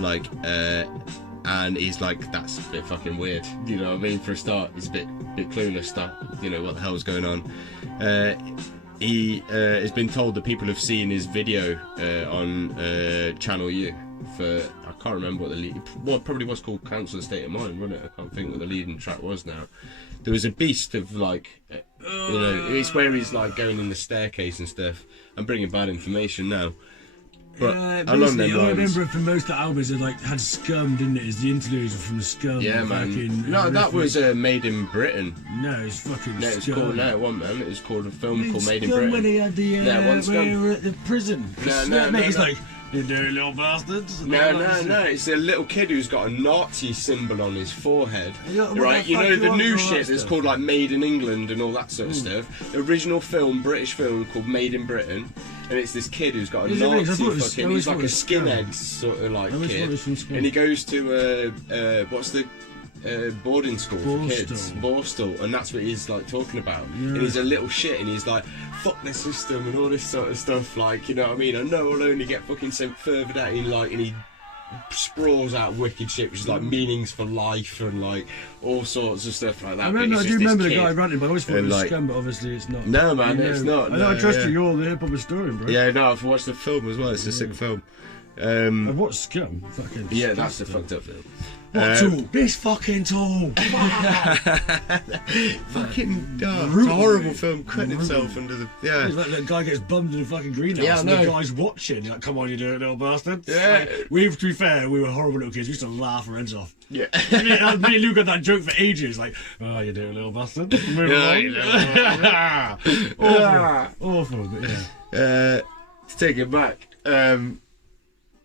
Like, and he's like, that's a bit fucking weird. You know what I mean? For a start, he's a bit clueless. That you know what the hell's going on. He has been told that people have seen his video on Channel U for, I can't remember what probably was called Council Estate of Mind, wasn't it? I can't think what the leading track was now. There was a beast of like, you know, it's where he's like going in the staircase and stuff. I'm bringing bad information now. But along them lines, I remember for most of the albums it like had Scum, didn't it? As the interludes were from the Scum. Yeah, man. No, that was Made in Britain. No, it's fucking no, it's Scum. called no one, man. It was called a film called Made in Britain. When he had the no, when we were at the prison. No, mate, he's like, You dirty little bastards. No. It's a little kid who's got a Nazi symbol on his forehead. Yeah, right? You know the new shit that's stuff? called like Made in England and all that sort of stuff. The original film, British film called Made in Britain, and it's this kid who's got a Nazi fucking. He's like a skinhead sort of like kid, and he goes to what's the boarding school for kids, Borstal, and that's what he's like talking about. And he's a little shit, and he's like, fuck the system and all this sort of stuff, like, you know what I mean? I know I'll only get fucking sent further down, and he sprawls out wicked shit, which is like meanings for life and like all sorts of stuff like that. I do remember the guy ranting, but I always thought it was a scam, but obviously it's not. No, man, it's not. I know, I trust you. You're the hip hop historian, bro. Yeah, no, I've watched the film as well. It's a sick film. I've watched Scum. Fucking. Yeah, that's the fucked up film. What tool? This fucking tool. Fucking dark. It's a horrible film. Cutting himself under the. Yeah. It's like that guy gets bummed in the fucking greenhouse. Yeah, I and know. the guy's watching. You're like, come on, you dirty little bastard. Yeah. Like, to be fair, we were horrible little kids. We used to laugh our heads off. Yeah. Me and Luke got that joke for ages. Like, oh, you dirty little bastard. Move on. Awful, but yeah. To take it back,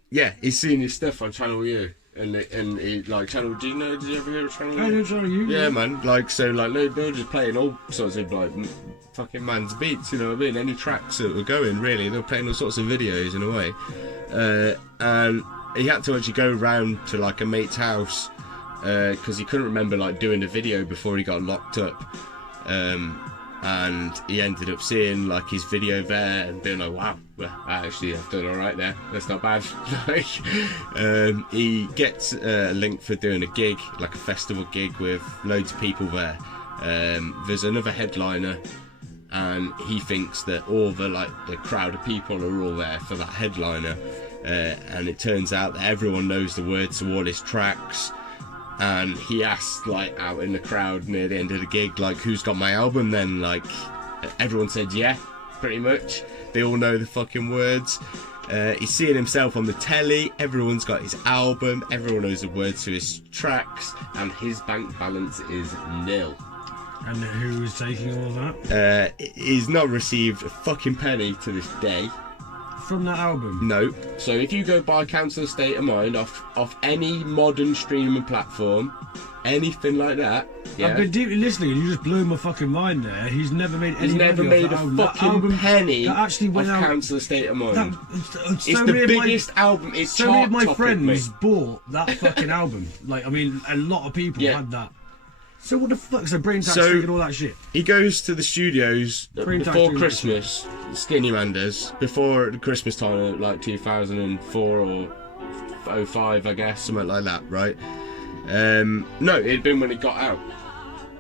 yeah, he's seen his stuff on Channel U. And he, like, Channel, did you ever hear of Channel U? I know Channel U. Yeah, man. Like, so, like, they're just playing all sorts of, like, fucking man's beats, you know what I mean? Any tracks that were going, really. They were playing all sorts of videos, in a way. And he had to actually go round to, like, a mate's house, because he couldn't remember, like, doing the video before he got locked up. And he ended up seeing like his video there and being like, wow, well, actually I've done alright there, that's not bad. Like, he gets a link for doing a gig, like a festival gig with loads of people there. There's another headliner, and he thinks that all the crowd of people are all there for that headliner, and it turns out that everyone knows the words to all his tracks. And he asked, like, out in the crowd near the end of the gig, like, who's got my album then? Like, everyone said yeah, pretty much. They all know the fucking words. He's seeing himself on the telly. Everyone's got his album. Everyone knows the words to his tracks. And his bank balance is nil. And who is taking all that? He's not received a fucking penny to this day. From that album? No. So if you go buy Council of State of Mind off any modern streaming platform, anything like that, yeah. I've been deeply listening and you just blew my fucking mind there. He's never made any money made off a that fucking penny that actually went off out. Council of State of Mind. It's so the biggest album. It's so many of my chart topic, friends mate. bought that fucking album. Like, I mean, a lot of people had that. So what the fuck? So Brain Tax and all that shit. He goes to the studios Brain Tax before Christmas. Skinnyman does before the Christmas time, like 2004 or 05, I guess, something like that, right? No, it'd been when it got out,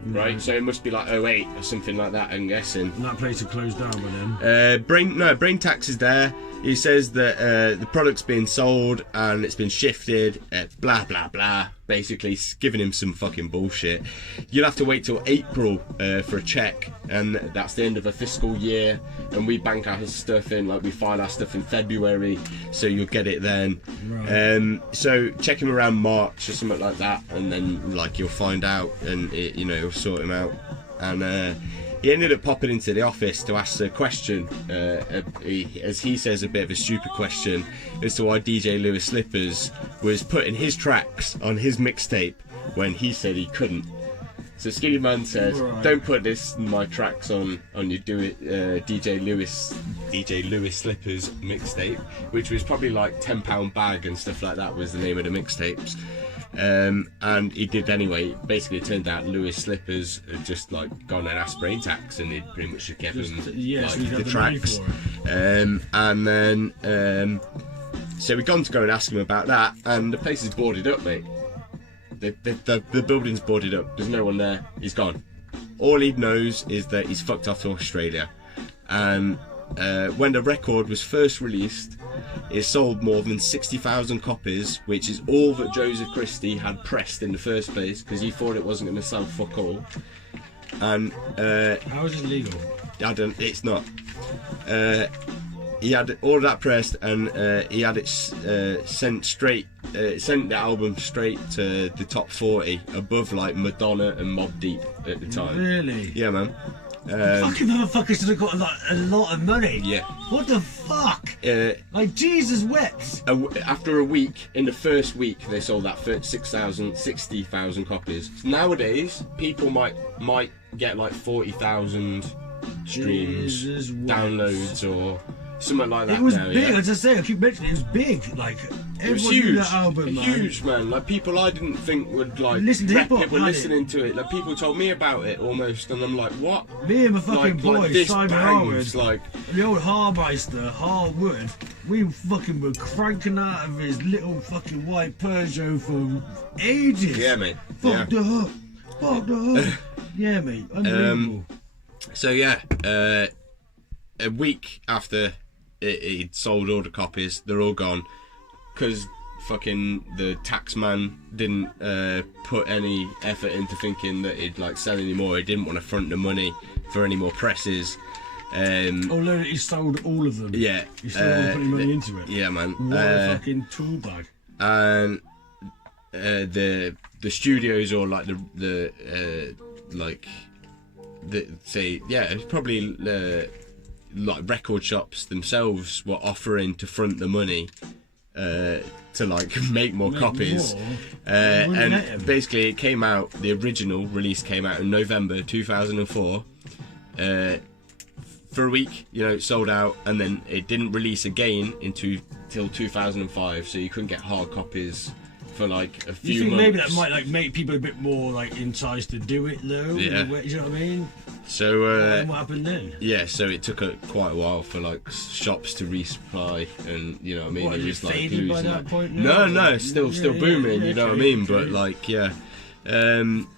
right? So it must be like 08 or something like that, I'm guessing. And that place had closed down by then. Brain Tax is there. He says that the product's been sold and it's been shifted, blah blah blah. Basically giving him some fucking bullshit. You'll have to wait till April for a check, and that's the end of a fiscal year, and we bank our stuff in, like we file our stuff in February, so you'll get it then. Right. So check him around March or something like that, and then like you'll find out, and you'll sort him out. And he ended up popping into the office to ask a question, as he says, a bit of a stupid question, as to why DJ Lewis Slippers was putting his tracks on his mixtape when he said he couldn't. So Skinnyman said, don't put my tracks on your DJ Lewis Slippers mixtape, which was probably like £10 Bag and stuff like that was the name of the mixtapes. And he did anyway. Basically, it turned out Lewis Slippers had just like gone and asked Brain Tax, and he'd pretty much given him the tracks. And then so we'd gone to go and ask him about that, and the place is boarded up, mate. The building's boarded up. There's no one there. He's gone. All he knows is that he's fucked off to Australia. And when the record was first released, it sold more than 60,000 copies, which is all that Joseph Christie had pressed in the first place, because he thought it wasn't going to sell fuck all. And how is it legal? It's not. He had all of that pressed, and he had it sent the album straight to the top 40, above like Madonna and Mobb Deep at the time. Really? Yeah, man. Fucking motherfuckers should have got a lot of money. Yeah. What the fuck? Like Jesus wept. After a week, in the first week, they sold that for 60,000 copies. Nowadays, people might get like 40,000 streams, downloads, or something like that. It was now, big. yeah? As I say, I keep mentioning it was big. Like It was everyone knew huge, that album, man. huge, man. Like people I didn't think would like Listen to hip-hop, people had it. listening to it. Like people told me about it almost, and I'm like, what? Me and my fucking boys, this Simon bangs, Harwood, like the old Harmeister, Harwood, we fucking were cranking out of his little fucking white Peugeot for ages. Yeah, mate. Fuck the hook. Fuck the hook. Yeah, mate. Unbelievable. So yeah, a week after it sold all the copies, they're all gone because fucking the tax man didn't put any effort into thinking that he'd like sell any more. He didn't want to front the money for any more presses. Although he sold all of them. Yeah, He still wanted to put any money into it. Yeah, man. What a fucking tool bag. And the studios, or like it's probably like record shops themselves were offering to front the money to like make more copies. And basically it came out, the original release came out in November 2004. For a week, it sold out, and then it didn't release again till 2005, so you couldn't get hard copies for like a few You think months. maybe that might like make people a bit more like enticed to do it though? Yeah. Do you know what I mean? So And what happened then? yeah, so it took quite a while for like shops to resupply, and you know what I mean. What, it is was it like faded by losing that point No, now? still Yeah, booming. yeah, You know what I okay, mean? okay. But like yeah,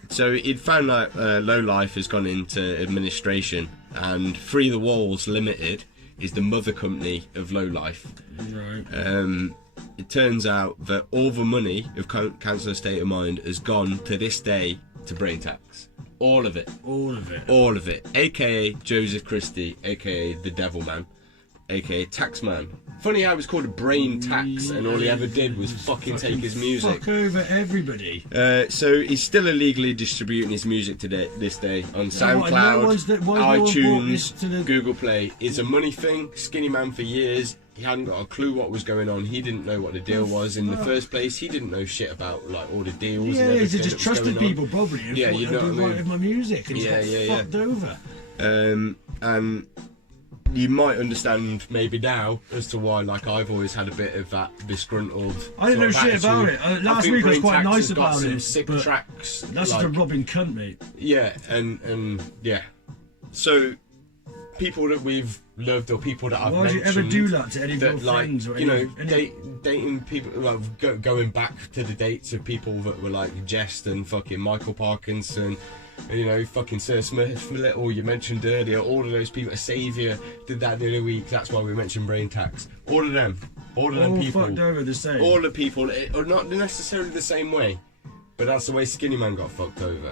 so it found like Low Life has gone into administration, and Free the Walls Limited is the mother company of Low Life. Right. It turns out that all the money of Cancer State of Mind has gone to this day to Brain Tax. All of it. All of it. All of it. AKA Joseph Christie, AKA the Devil Man, AKA Taxman. Funny how it was called a Brain Tax, and all he ever did was fucking take his music. Fuck over everybody. So he's still illegally distributing his music this day on SoundCloud, no one's why no one brought this iTunes, to the- Google Play. It's a money thing. Skinnyman for years, he hadn't got a clue what was going on. He didn't know what the deal was in the first place. He didn't know shit about like all the deals. Yeah, and he everything just that was trusted going on. people probably. And Yeah, thought you they'd know do what I right mean. with my music, and Yeah, just got fucked over. And you might understand maybe now as to why, like, I've always had a bit of that disgruntled. I didn't know sort of shit about attitude. it. Last think week I was Brain quite Tax nice has got about some it. sick but tracks. That's just a robbing cunt, mate. Yeah, and yeah. So people that we've loved, or people that I've Why would you mentioned, ever do that to any of your like, friends or you know, any- dating people, like, going back to the dates of people that were like Jest and fucking Micall Parknsun, and, you know, fucking Sir Smith Little, you mentioned earlier, all of those people. Saviour did that the other week. That's why we mentioned Brain Tax. All of them people, fucked over the same. all the people, or not necessarily the same way, but that's the way Skinnyman got fucked over.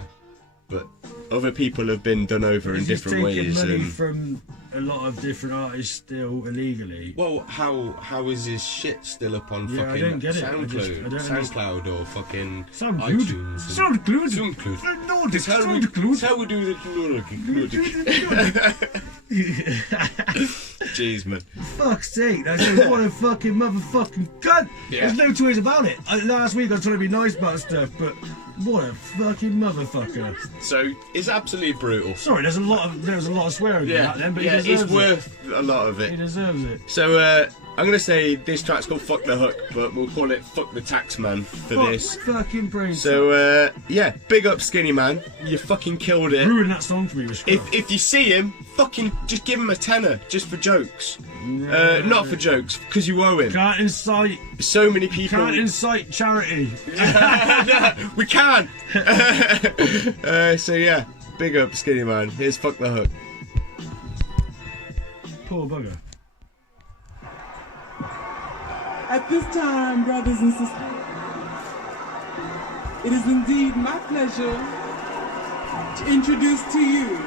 But other people have been done over in different ways. He's taking money and- from a lot of different artists still illegally. Well, how is his shit still up on Yeah, I fucking don't get it. I don't SoundCloud or fucking SoundCloud? iTunes? SoundCloud? SoundCloud. It's how we do the Jeez, man. Fuck's sake, that's what a fucking motherfucking cunt. Yeah. There's no two ways about it. Last week I was trying to be nice about stuff, but what a fucking motherfucker. So it's absolutely brutal. Sorry, there's a lot of swearing in that then, but yeah, he deserves it's worth a lot of it. He deserves it. So I'm gonna say this track's called "Fuck the Hook," but we'll call it "Fuck the Taxman" for this. Fucking brain. So yeah, big up Skinny Man, you fucking killed it. Ruined that song for me. Was if you see him, fucking just give him a tenner just for jokes. Not for jokes, because you owe him. Can't incite. So many people. Can't incite charity. No, we can't. So yeah, big up Skinny Man. Here's "Fuck the Hook." Poor bugger. At this time, brothers and sisters, it is indeed my pleasure to introduce to you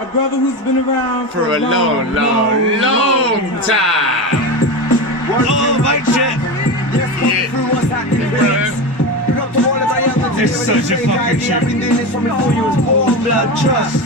a brother who's been around for a long time. Oh, my shit. It's such a fucking shit. Blood trust.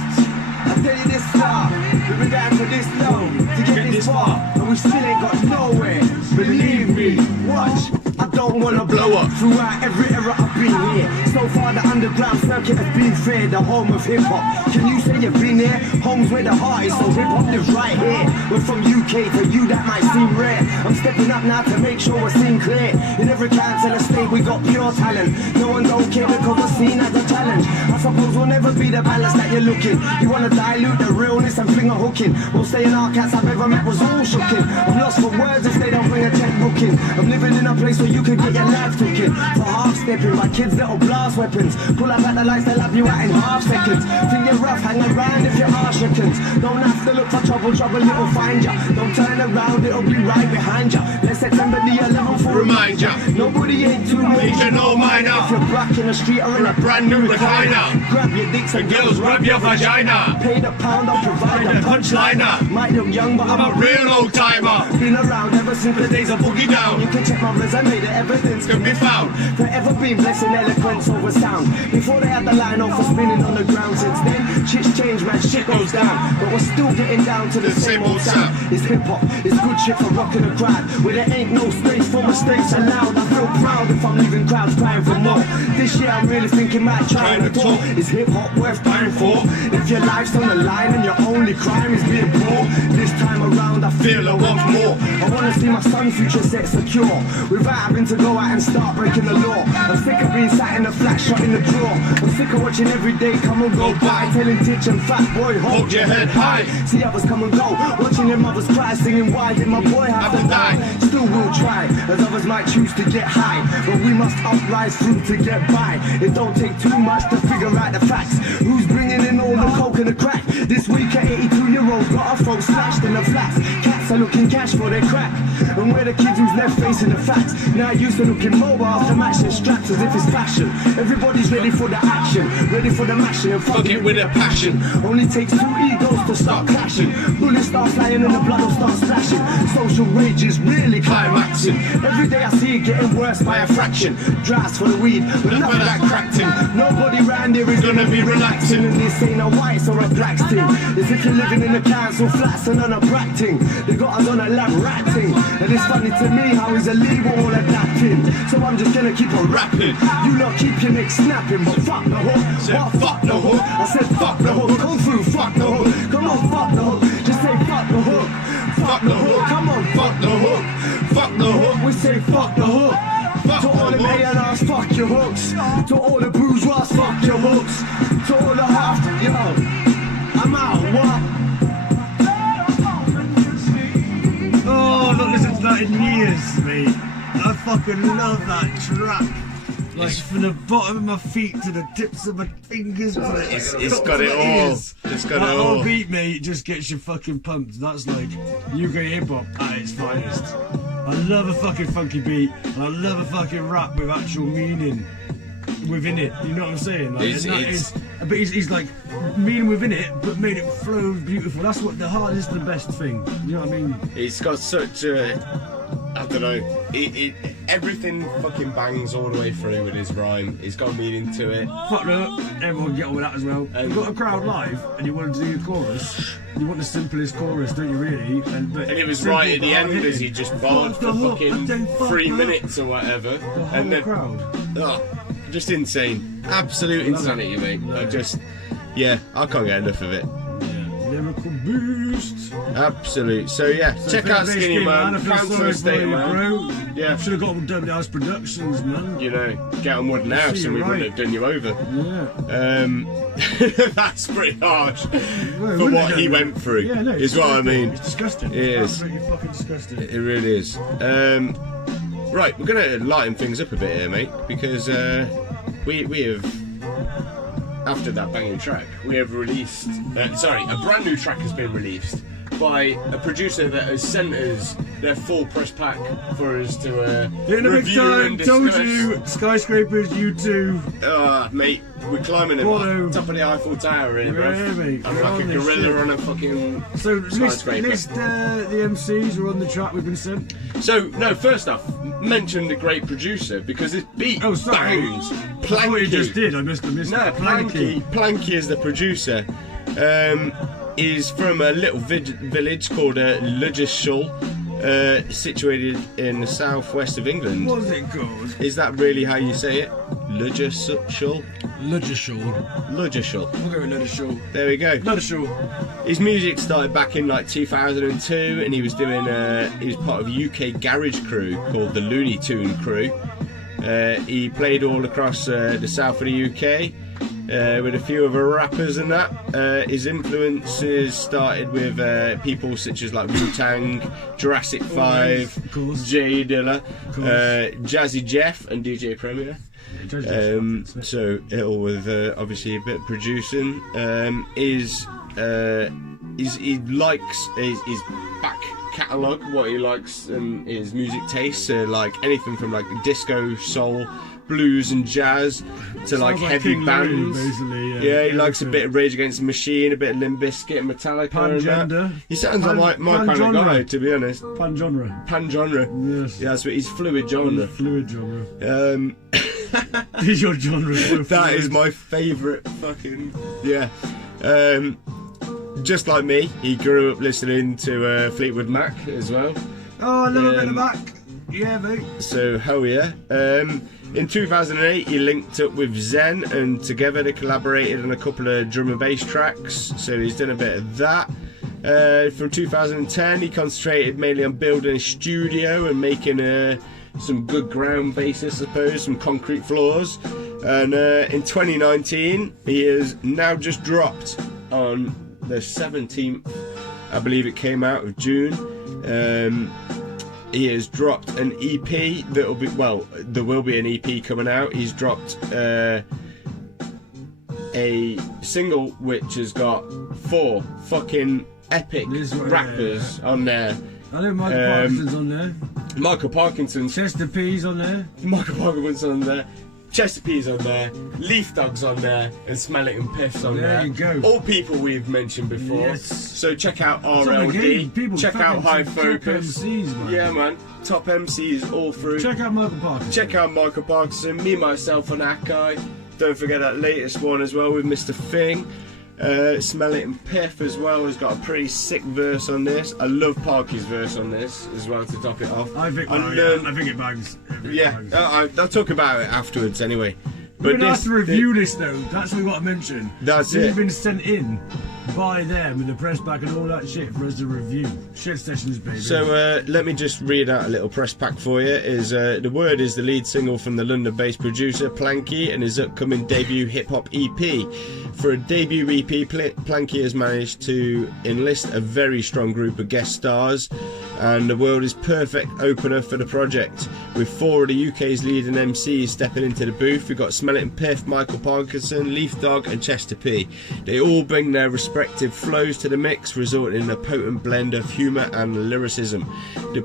tell you this far. We've been down for this long to get this far, and we still ain't got nowhere. Believe me, watch. I don't wanna blow up. Throughout every era I've been here. So far the underground circuit has been fair, the home of hip hop. Can you say you've been there? Home's where the heart is, so hip hop lives right here. We're from UK, to you that might seem rare. I'm stepping up now to make sure we're seen clear. In every council estate we got pure talent. No one don't care because we're seen as a challenge. I suppose we'll never be the balance that you're looking. You wanna dilute the realness and finger hooking. Most staying our cats I've ever met was all shooking. I'm lost for words if they don't bring a checkbook in. I'm living in a place where you can get your life taken. For half stepping, my kids little blast weapons. Pull up at the lights, they'll have you out in half seconds. Think you're rough, hang around if you're arshikins. Don't have to look for trouble, trouble it'll find ya. Don't turn around, it'll be right behind ya. Let September the 11th for remind ya. Nobody ain't too major, no minor. If you're back in the street or in a brand new recliner, grab your dicks and girls, rub your vagina. Pay the pound, I'll provide a punchliner. Might look young, but I'm a real old timer. Been around ever since the days of Boogie Down. You can check my resume, the evidence can be found. Forever been blessing eloquence over sound. Before they had the line off for spinning on the ground. Since then, shit's changed, man, shit goes down. But we're still getting down to the same old sound. It's hip hop, it's good shit for rocking a crowd. Where there ain't no space for mistakes allowed. I feel proud if I'm leaving crowds crying for more. This year I'm really thinking about trying to talk. Is hip hop worth dying for? If your life's on the line and your only crime is being poor, this time around I feel I want more. I wanna see my son's future set secure without having to go out and start breaking the law. I'm sick of being sat in the flat shot in the drawer. I'm sick of watching every day come and go by, telling Titch and Fat Boy hold your head high. See others come and go, watching their mothers cry, singing why did my boy have to die? Still we'll try, as others might choose to get high, but we must uprise through to get by. It don't take too much to figure out the facts. Who's bringing in all the coke and the crack? This week an 82-year-old got a throat slashed in the flats. Cats are looking cash for their crack, and we're the kids who's left facing the facts. Now used to looking mobiles to match their straps as if it's fashion. Everybody's ready for the action, ready for the mashing, and fuck it with a passion. Only takes two egos to start clashing. Bullets start flying and the blood will start splashing. Social rage is really climaxing. Every day I see it getting worse by a fraction. Drafts for the weed, but enough of that crack ting. Nobody round here is gonna be relaxing, and this ain't a white or a black thing. It's if you're living in the council flats and on a brat ting. They got us on a lab rat ting, and it's funny to me how he's illegal all adapting. So I'm just gonna keep on rapping. You lot keep your neck snapping, but fuck the hook. What? Fuck the hook. I said fuck the hook. Come through, fuck the hook. Come on, fuck the hook. Just say fuck the hook. Fuck the hook. Come on, fuck the hook. Fuck the hook. We say fuck the hook. To all the A&Rs, fuck your hooks. To all the bourgeois, fuck your hooks. To all the half, yo, I'm out, what? Oh, I've not listened to that in years, mate. I fucking love that track. Like from the bottom of my feet to the tips of my fingers. It's got it all. It's got it all. That beat, mate, just gets you fucking pumped. That's like UK hip hop at its finest. I love a fucking funky beat, and I love a fucking rap with actual meaning within it. You know what I'm saying? Like, but he's like meaning within it, but made it flow beautiful. That's what the hardest and the best thing. You know what I mean? It's got such a, I don't know. Everything fucking bangs all the way through with his rhyme. It's got meaning to it. Fuck no, everyone get on with that as well. You've got a crowd live and you want to do your chorus. You want the simplest chorus, don't you really? And it was right at the end as he just barred for fucking 3 minutes or whatever. The whole crowd. Oh, just insane. Absolute insanity, mate. I can't get enough of it. Lyrical boost. Absolute. So yeah, check out Skinnyman, Council Estate, man. Yeah, should have got on Dublin House Productions, man. You know, get on Wooden House and we wouldn't have done you over. Yeah. That's pretty harsh for what he went through. Yeah, no, is what I mean. It's disgusting. It is. Absolutely fucking disgusting. It really is. Right, we're gonna lighten things up a bit here, mate, because we have. After that banging track, we have released. A brand new track has been released by a producer that has sent us their full press pack for us to review and discuss. Told you, skyscrapers, U2. Mate, we're climbing the top of the Eiffel Tower here, bro. Mate, I'm like a gorilla on a fucking skyscraper. List the MCs who are on the track we've been sent. So, no, first off, mention the great producer, because this beat bangs. Planky. I just did, I missed No, Planky is the producer. is from a little village called Ludgershall, situated in the southwest of England. What's it called? Is that really how you say it? Ludgershall? Ludgershall. We'll go with Ludgershall. There we go. Ludgershall. His music started back in like 2002, and he was doing he was part of a UK garage crew called the Looney Tune Crew. He played all across the south of the UK with a few other rappers and that. His influences started with people such as like Wu-Tang, Jurassic 5, Jay Dilla, Jazzy Jeff and DJ Premier. So all with obviously a bit of producing. He likes his back catalogue, what he likes and his music tastes, like anything from like disco, soul, blues and jazz to like heavy bands. Yeah, he likes a bit of Rage Against the Machine, a bit of Limp Bizkit and Metallica. Pangender. He sounds like my kind of guy, to be honest. Pan-genre. Yes. Yeah, that's what he's fluid genre. Is your genre so that is my favourite fucking just like me, he grew up listening to Fleetwood Mac as well. Oh, I love a bit of Mac. Yeah, mate. So hell yeah. In 2008 he linked up with Zen, and together they collaborated on a couple of drum and bass tracks, so he's done a bit of that. From 2010 he concentrated mainly on building a studio and making some good ground bass, I suppose, some concrete floors. And in 2019 he has now just dropped on the 17th, I believe it came out of June. He has dropped an EP that'll be, well, there will be an EP coming out. He's dropped a single which has got 4 fucking epic rappers on there. I know Michael Parkinson's on there. Michael Parkinson. Chester P's on there. Michael Parkinson's on there. Chester P's on there, Leaf Dog's on there, and Smellington Piff's on there. There you go. All people we've mentioned before. Yes. So check out RLD, check out High Focus. Top MCs, man. Yeah, man. Top MCs all through. Check out Michael Parkinson. Check out Michael Parkinson, me, myself, and Akai. Don't forget that latest one as well with Mr. Thing. Smellington Piff as well has got a pretty sick verse on this. I love Parky's verse on this as well to top it off. I think it bangs. I'll talk about it afterwards anyway. But we have to review this though. That's what we got to mention. That's it. it. It's been sent in by them with the press pack and all that shit for us to review. Shed Sessions, baby. So let me just read out a little press pack for you. The Word is the lead single from the London-based producer Planky and his upcoming debut hip-hop EP. For a debut EP, Planky has managed to enlist a very strong group of guest stars, and the World is perfect opener for the project. With 4 of the UK's leading MCs stepping into the booth, we've got Smellington Piff, Michael Parkinson, Leaf Dog and Chester P. They all bring their respective flows to the mix, resulting in a potent blend of humour and lyricism. The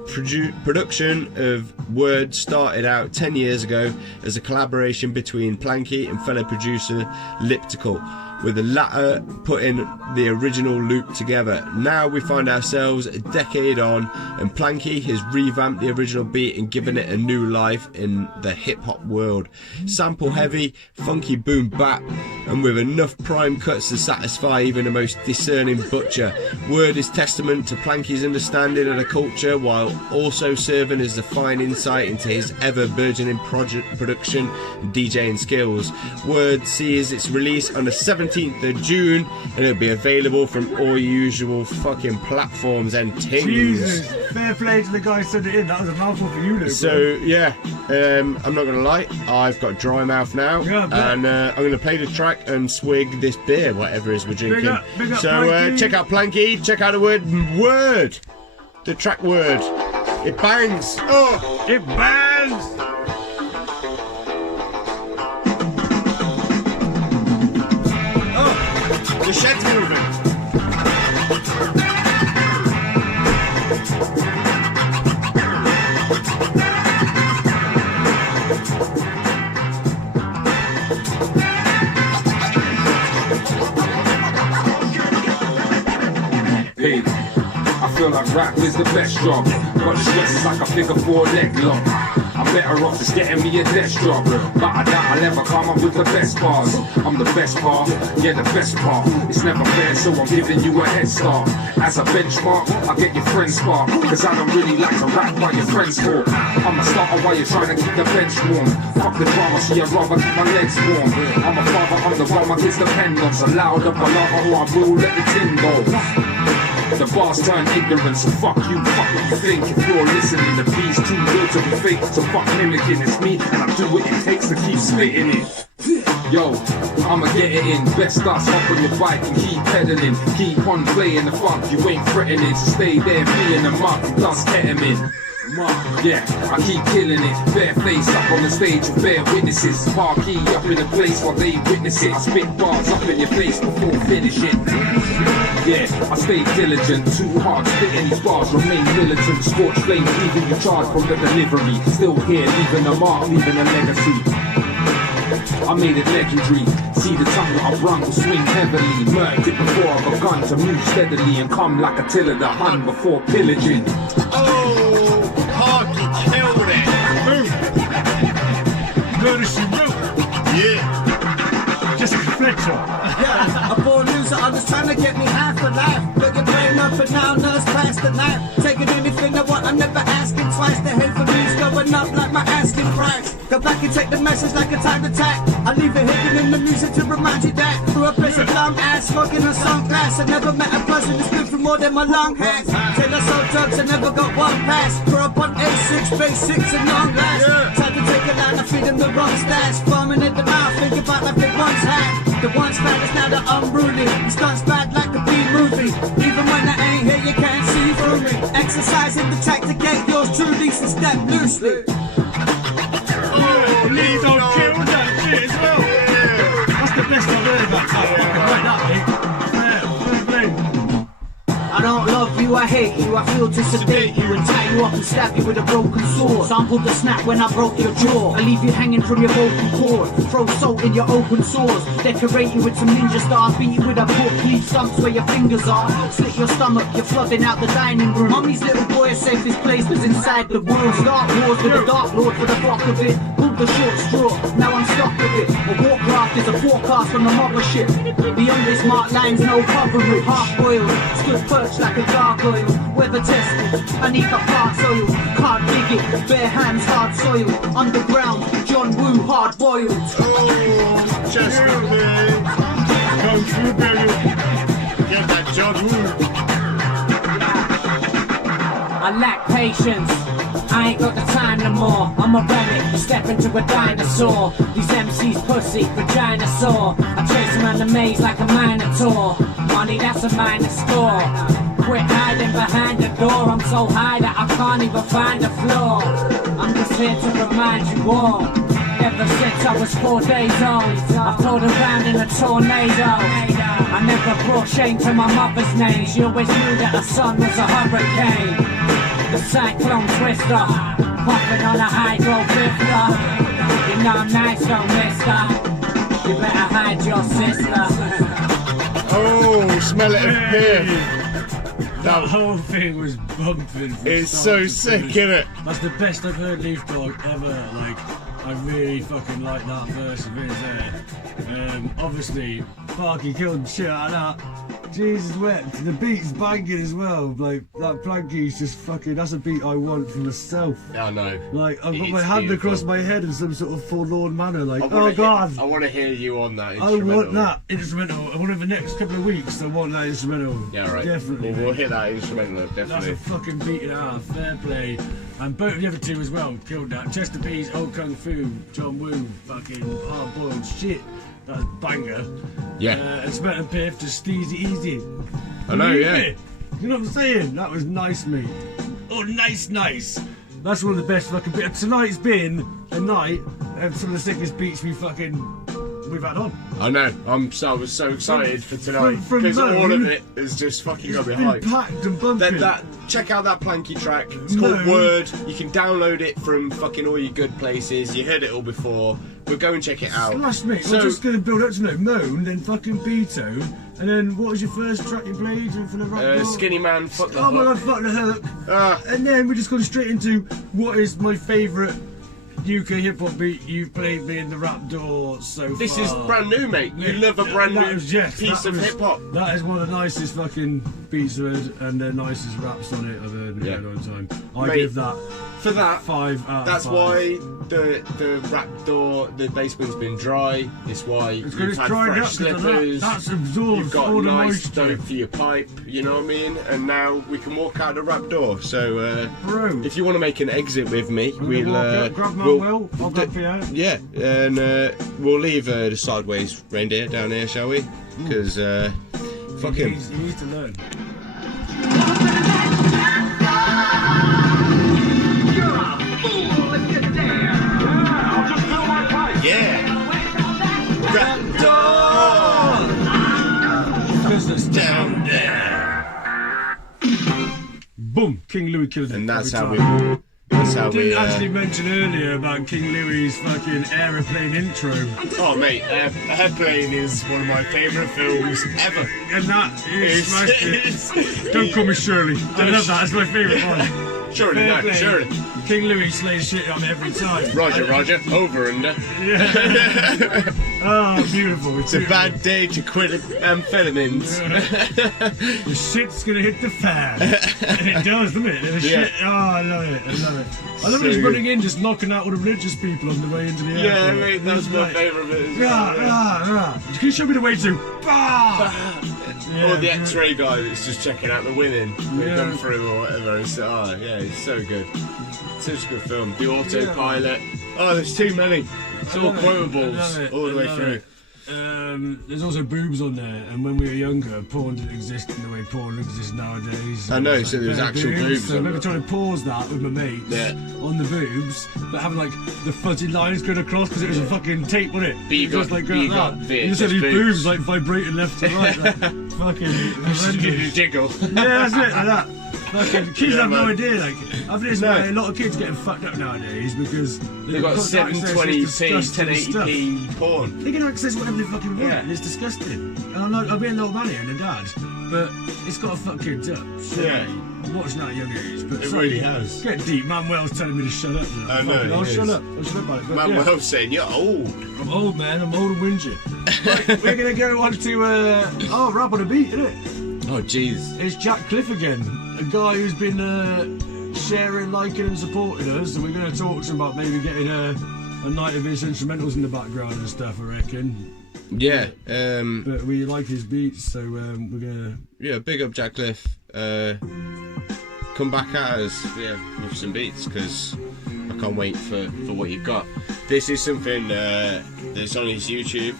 production of Word started out 10 years ago as a collaboration between Planky and fellow producer Liptical, with the latter putting the original loop together. Now we find ourselves a decade on, and Planky has revamped the original beat and given it a new life in the hip-hop world. Sample heavy, funky boom bap, and with enough prime cuts to satisfy even the most discerning butcher. Word is testament to Planky's understanding of the culture, while also serving as the fine insight into his ever-burgeoning production and DJing skills. Word sees its release on the 17th of June, and it'll be available from all usual fucking platforms and things. Jesus, fair play to the guy who sent it in. That was a mouthful for you, though. So yeah, I'm not gonna lie, I've got dry mouth now, and I'm gonna play the track and swig this beer, whatever it is we're drinking. Big up So check out Planky, check out the Word, the track Word. It bangs. Oh, it bangs. The shed's moving. Hey, I feel like rap is the best job, but the stress is like a figure 4 leg lock. I'm better off just getting me a desk job. But I doubt I'll ever come up with the best bars. I'm the best part, yeah, the best part. It's never fair, so I'm giving you a head start. As a benchmark, I get your friends spark, cause I don't really like to rap while your friends talk. I'm a starter while you're trying to keep the bench warm. Fuck the drama, see I'd rather keep my legs warm. I'm a father, I'm the one my kids depend on. So loud up my lava or I rule let the tin go. The bars turn ignorant, so fuck you, fuck what you think. If you're listening, the beat's too real to be fake. So fuck mimicking, it's me, and I do what it takes to keep spitting it. Yo, I'ma get it in. Best start hop on your bike and keep pedaling. Keep on playing the funk, you ain't threatening. So stay there, being a mark and plus ketamine. Yeah, I keep killing it. Bare face up on the stage with bare witnesses. Parkey up in the place while they witness it. I spit bars up in your face before finishing. Yeah, I stay diligent. Too hard spitting these bars. Remain militant. Scorch flame leaving you charged from the delivery. Still here, leaving a mark, leaving a legacy. I made it legendary. See the tongue that I brung will swing heavily. Murked it before I begun to move steadily and come like Attila the Hun before pillaging. Oh, Parky killed it. Boom. Murder she wrote. Yeah. Jessica Fletcher. Yeah, a born loser, I was trying to get me half a life. Look your brain up and now nurse past the knife. Taking anything I want, I'm never asking twice. The hate for me's going up like my asking price. Go back and take the message like a time attack. I leave it hidden in the music to remind you that. Grew up as a dumb ass, smoking a sunglass. I never met a person who's good for more than my lung has. Till I sold drugs, I never got one pass. Grew up on A6, base 6 and long last. Tried to take a line, I feed them the wrong stash. Farming in the mouth, think about like they once had. The once fat is now the unruly. It stunts bad like a B-movie. Even when I ain't here, you can't see through me. Exercising the track to get yours truly, so step loosely. Oh, Lee don't kill that shit as well. That's the best I've heard about that. Right up, mate. I don't love you, I hate you, I feel to sedate you and tie you up and stab you with a broken sword. Sample the snap when I broke your jaw. I leave you hanging from your vocal cord. Throw salt in your open sores. Decorate you with some ninja stars. Beat you with a book, leave stumps where your fingers are. Slit your stomach, you're flooding out the dining room. Mommy's little boy's safest place was inside the womb. Start wars with a dark lord for the fuck of it. Pulled the short straw, now I'm stuck with it. A warcraft is a forecast from the mothership. Beyond this marked lines, no coverage. Half boiled, stood perched like a gargoyle. Weather tested, I need the parts oil. Can't dig it, bare hands, hard soil. Underground, John Woo, hard boiled. Oh, just go through, baby. Get that John Woo. I lack patience. I ain't got the time no more. I'm a relic, you step into a dinosaur. These MCs pussy, vagina sore. I chase them around the maze like a minotaur. Money, that's a minor score. Quit hiding behind the door. I'm so high that I can't even find the floor. I'm just here to remind you all. Ever since I was 4 days old, I've toured around in a tornado. I never brought shame to my mother's name. She always knew that her son was a hurricane. The cyclone twister, puffing on a hydro drifter. You know I'm nice, don't mister. You better hide your sister. Oh, smell it of Piff. That whole thing was bumping. It's so sick, isn't it? That's the best I've heard Leaf Dog ever. Like, I really fucking like that verse of his there. Obviously, Parky killed the shit out of that. Jesus wept. The beat's banging as well. Like, that Planky's just fucking, that's a beat I want for myself. I know. Like, I've got my hand across my head in some sort of forlorn manner. Like, oh God. I want to hear you on that I instrumental. want that instrumental. I want it the next couple of weeks. I want that instrumental. Yeah, right. Definitely. We'll hit that instrumental, definitely. That's a fucking beat and a half. Fair play. And both of the other two as well killed that. Chester B's Old Kung Fu, John Woo, fucking hard boiled shit. That's banger. Yeah. And Smellington Piff just steezy easy. I know, yeah. You know what I'm saying? That was nice, mate. Oh, nice. That's one of the best fucking beats. Tonight's been a night of some of the sickest beats we've had on. I know. I was so excited for tonight because all of it is just fucking got me hyped. Packed and bumping. Check out that Planky track. It's called Word. You can download it from fucking all your good places. You heard it all before. But go and check it out. Slash me. So, we're just going to build up to MOAN, then fucking Beetone, and then what was your first track you played for the rock? Skinnyman, Fuck the Hook. Oh my God, Fuck the Hook. And then we're just going straight into what is my favourite UK hip hop beat you've played me in the rap door so far. This is brand new, mate. You love a brand new piece of hip hop. That is one of the nicest fucking beats I've heard, and the nicest raps on it I've heard in a long time. I give that. For that, 5 out that's of 5. why the rap door, the basement's been dry. It's why you've had fresh slippers. That's absorbed. You've got all the nice moisture. dope for your pipe. You know what I mean? And now we can walk out the rap door. So if you want to make an exit with me, we'll grab Manuel. I'll grab Pierre. Yeah, and we'll leave the sideways reindeer down here, shall we? Because fuck him. He needs to learn. Yeah! Rap door! Because it's down there. Boom! King Louis killed it. And that's how time. we. That's how we. Didn't actually mention earlier about King Louis's fucking aeroplane intro. Oh mate, Airplane is one of my favourite films ever. And that is smashed it. Don't call me Shirley. I love that. It's my favourite one. Shirley, no, Shirley. King Louis slays shit on every time. Roger, over under. Yeah. Oh, beautiful. It's a bad day to quit amphetamines. The shit's gonna hit the fan. And it does, doesn't it? The shit. Oh, I love it. I love it. I love when he's running in, just knocking out all the religious people on the way into the airport. Yeah, mate, that's my favourite bit as well. Can you show me the way to? Or the X-ray guy that's just checking out the women when they come through or whatever. It's, it's so good. Such a good film. The autopilot. Oh, there's too many. It's all quotables all the way through. There's also boobs on there, and when we were younger, porn didn't exist in the way porn exists nowadays. I know, so there's actual boobs. So I remember trying to pause that with my mates on the boobs, but having like the fuzzy lines going across because it was a fucking tape, wasn't it? You just you just had these boobs like vibrating left to right, like, fucking horrendous. Jiggle. Yeah, that's it, like that. Fucking kids have no idea. Like, I think it's why a lot of kids getting fucked up nowadays because they've got 720p, 1080p porn. They can access whatever they fucking want. And it's disgusting. And I'll be an old man here and a dad, but it's got to fuck kids up. I'm watching that at a young age, but it really has. Get deep. Manuel's telling me to shut up. I know. I'll shut up. I'll shut up about it. Manuel's saying you're old. I'm old, man. I'm old and whingy. Right, we're gonna go on to rap on a beat, isn't it? Oh jeez. It's Jack Cliff again, a guy who's been sharing, liking and supporting us, and we're going to talk to him about maybe getting a night of his instrumentals in the background and stuff, I reckon. Yeah. But we like his beats, so we're going to... Yeah, big up Jack Cliff. Come back at us with some beats, because I can't wait for what you've got. This is something that's on his YouTube,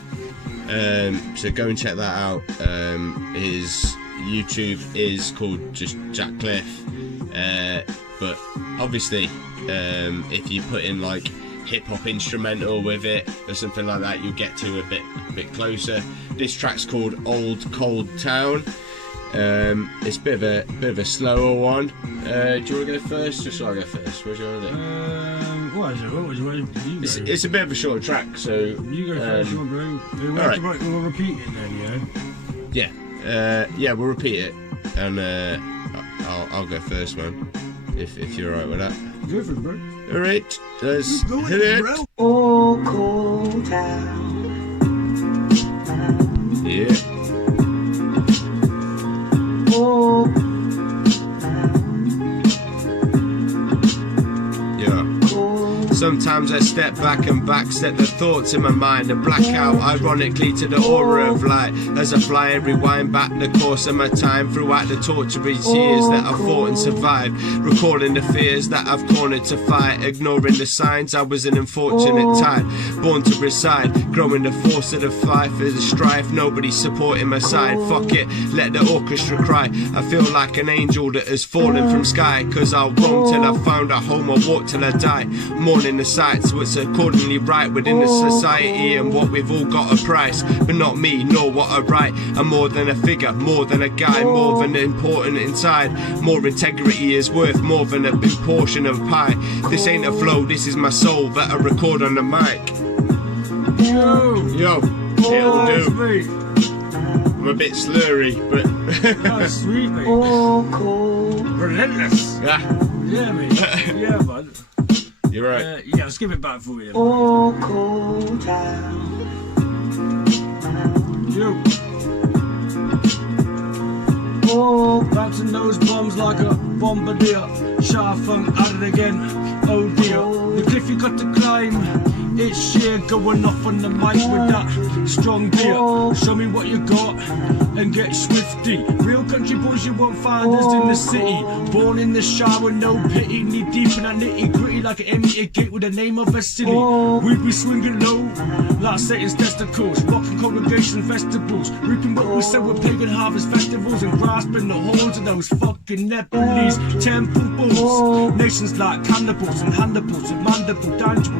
so go and check that out. His YouTube is called just Jack Cliff, but obviously if you put in like hip-hop instrumental with it or something like that, you'll get to a bit closer. This track's called Old Cold Town. It's a bit of a slower one. Do you want to go first? Just so I go first. What do you want to do? What is it? It's a bit of a short track, so you go first. You want, bro? We'll repeat it then, yeah. Yeah, we'll repeat it, and I'll go first, man. If you're alright with that. Go for it, bro. All right, let's hit it. Bro. Oh, cold town. Yeah. Oh. Yeah. Sometimes I step back and backstep the thoughts in my mind and black out ironically to the aura of light as I fly and rewind back the course of my time throughout the torturous years that I fought and survived, recalling the fears that I've cornered to fight, ignoring the signs I was an unfortunate type, born to reside, growing the force of the fight for the strife, nobody supporting my side, fuck it, let the orchestra cry, I feel like an angel that has fallen from sky, cause I'll roam till I found a home or walk till I die, mourning the sights what's accordingly right within the society and what we've all got a price, but not me nor what I write. I'm more than a figure, more than a guy, more than important inside, more integrity is worth more than a big portion of pie. This ain't a flow, this is my soul that I record on the mic. Yo, it'll do. I'm a bit slurry, but oh, sweet, mate. Relentless. Yeah, mate. Yeah, bud. You're right. Yeah, let's give it back for you. Oh, cold town. You. Oh, bouncing those bombs like a bombardier. Sharp funk at it again. Oh dear, the cliff you got to climb. It's sheer going off on the mic with that strong beer. Show me what you got and get swifty. Real country boys, you won't find us in the city. Born in the shower, no pity. Knee deep in that nitty gritty like an M.E. gate with the name of a city. We be swinging low like Satan's testicles. Rocking congregation festivals. Reaping what we sow with pagan harvest festivals. And grasping the horns of those fucking Nepalese temple bulls. Nations like cannibals and handibals and mandible,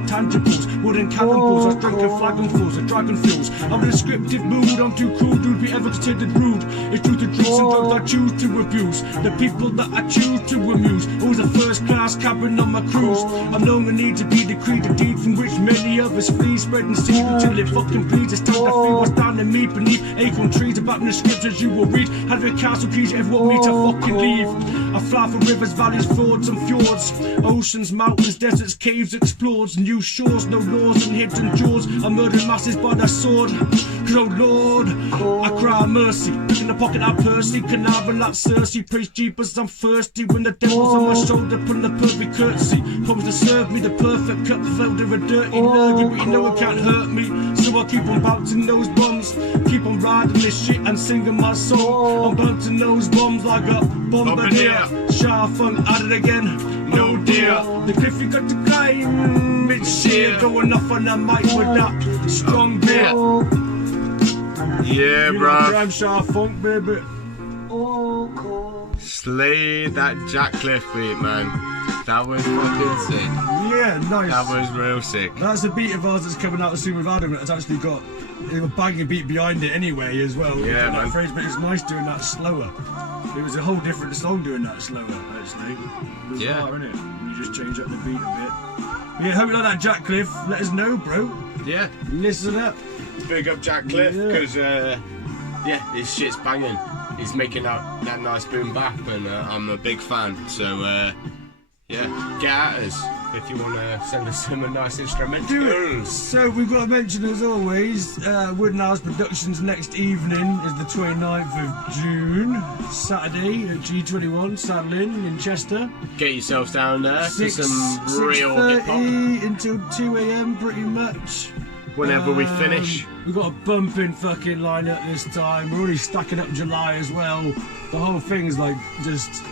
tangibles. Wooden cannonballs, I was drinking flagonfuls and dragon fuels. I'm in a descriptive mood, I'm too cool to be ever considered rude. It's due to drinks and drugs I choose to abuse. The people that I choose to amuse. Always a first class cabin on my cruise. I'm known the need to be decreed, a deed from which many of us flee. Spreading seed until it fucking bleeds. It's time to free what's down in me beneath acorn trees. About the scriptures you will read. Have your castle keys, you ever want me to fucking leave. I fly for rivers, valleys, fjords and fjords. Oceans, mountains, deserts, caves explored. New shores, no laws and hidden jaws. I murder masses by the sword. Cause oh Lord, I cry mercy. Look in the pocket I Percy, conniving like Cersei. Praise Jeepers, I'm thirsty. When the devil's on my shoulder, put the perfect curtsy. Promise to serve me the perfect cup filled with a dirty lurgy. But you know it can't hurt me. So I keep on bouncing those bombs. Keep on riding this shit and singing my song. I'm bouncing those bombs like a bombardier. Sharp funk at it again. No dear. The cliff you got to climb. It's sheer going off on the mic with that strong beer. Yeah, bruv. I'm sharp funk, baby. Slay that Jack Cliff beat, man. That was fucking sick. Yeah, nice. That was real sick. That's a beat of ours that's coming out soon with Adam. It's actually got a banging beat behind it anyway as well. Yeah, man. Phrase, but it's nice doing that slower. It was a whole different song doing that slower, actually. It was Yeah. hard, innit? You just change up the beat a bit. Yeah, hope you like that, Jack Cliff. Let us know, bro. Yeah. Listen up. Big up Jack Cliff, because, his shit's banging. He's making that nice boom bap, and I'm a big fan. So, get at us if you want to send us some nice instrumentals. So we've got to mention, as always, Wooden House Productions next evening is the 29th of June, Saturday at G21 Saddling in Chester. Get yourselves down there for some real hip hop 6:30 until 2 a.m. pretty much. whenever we finish. We've got a bumping fucking lineup this time. We're already stacking up July as well. The whole thing's like just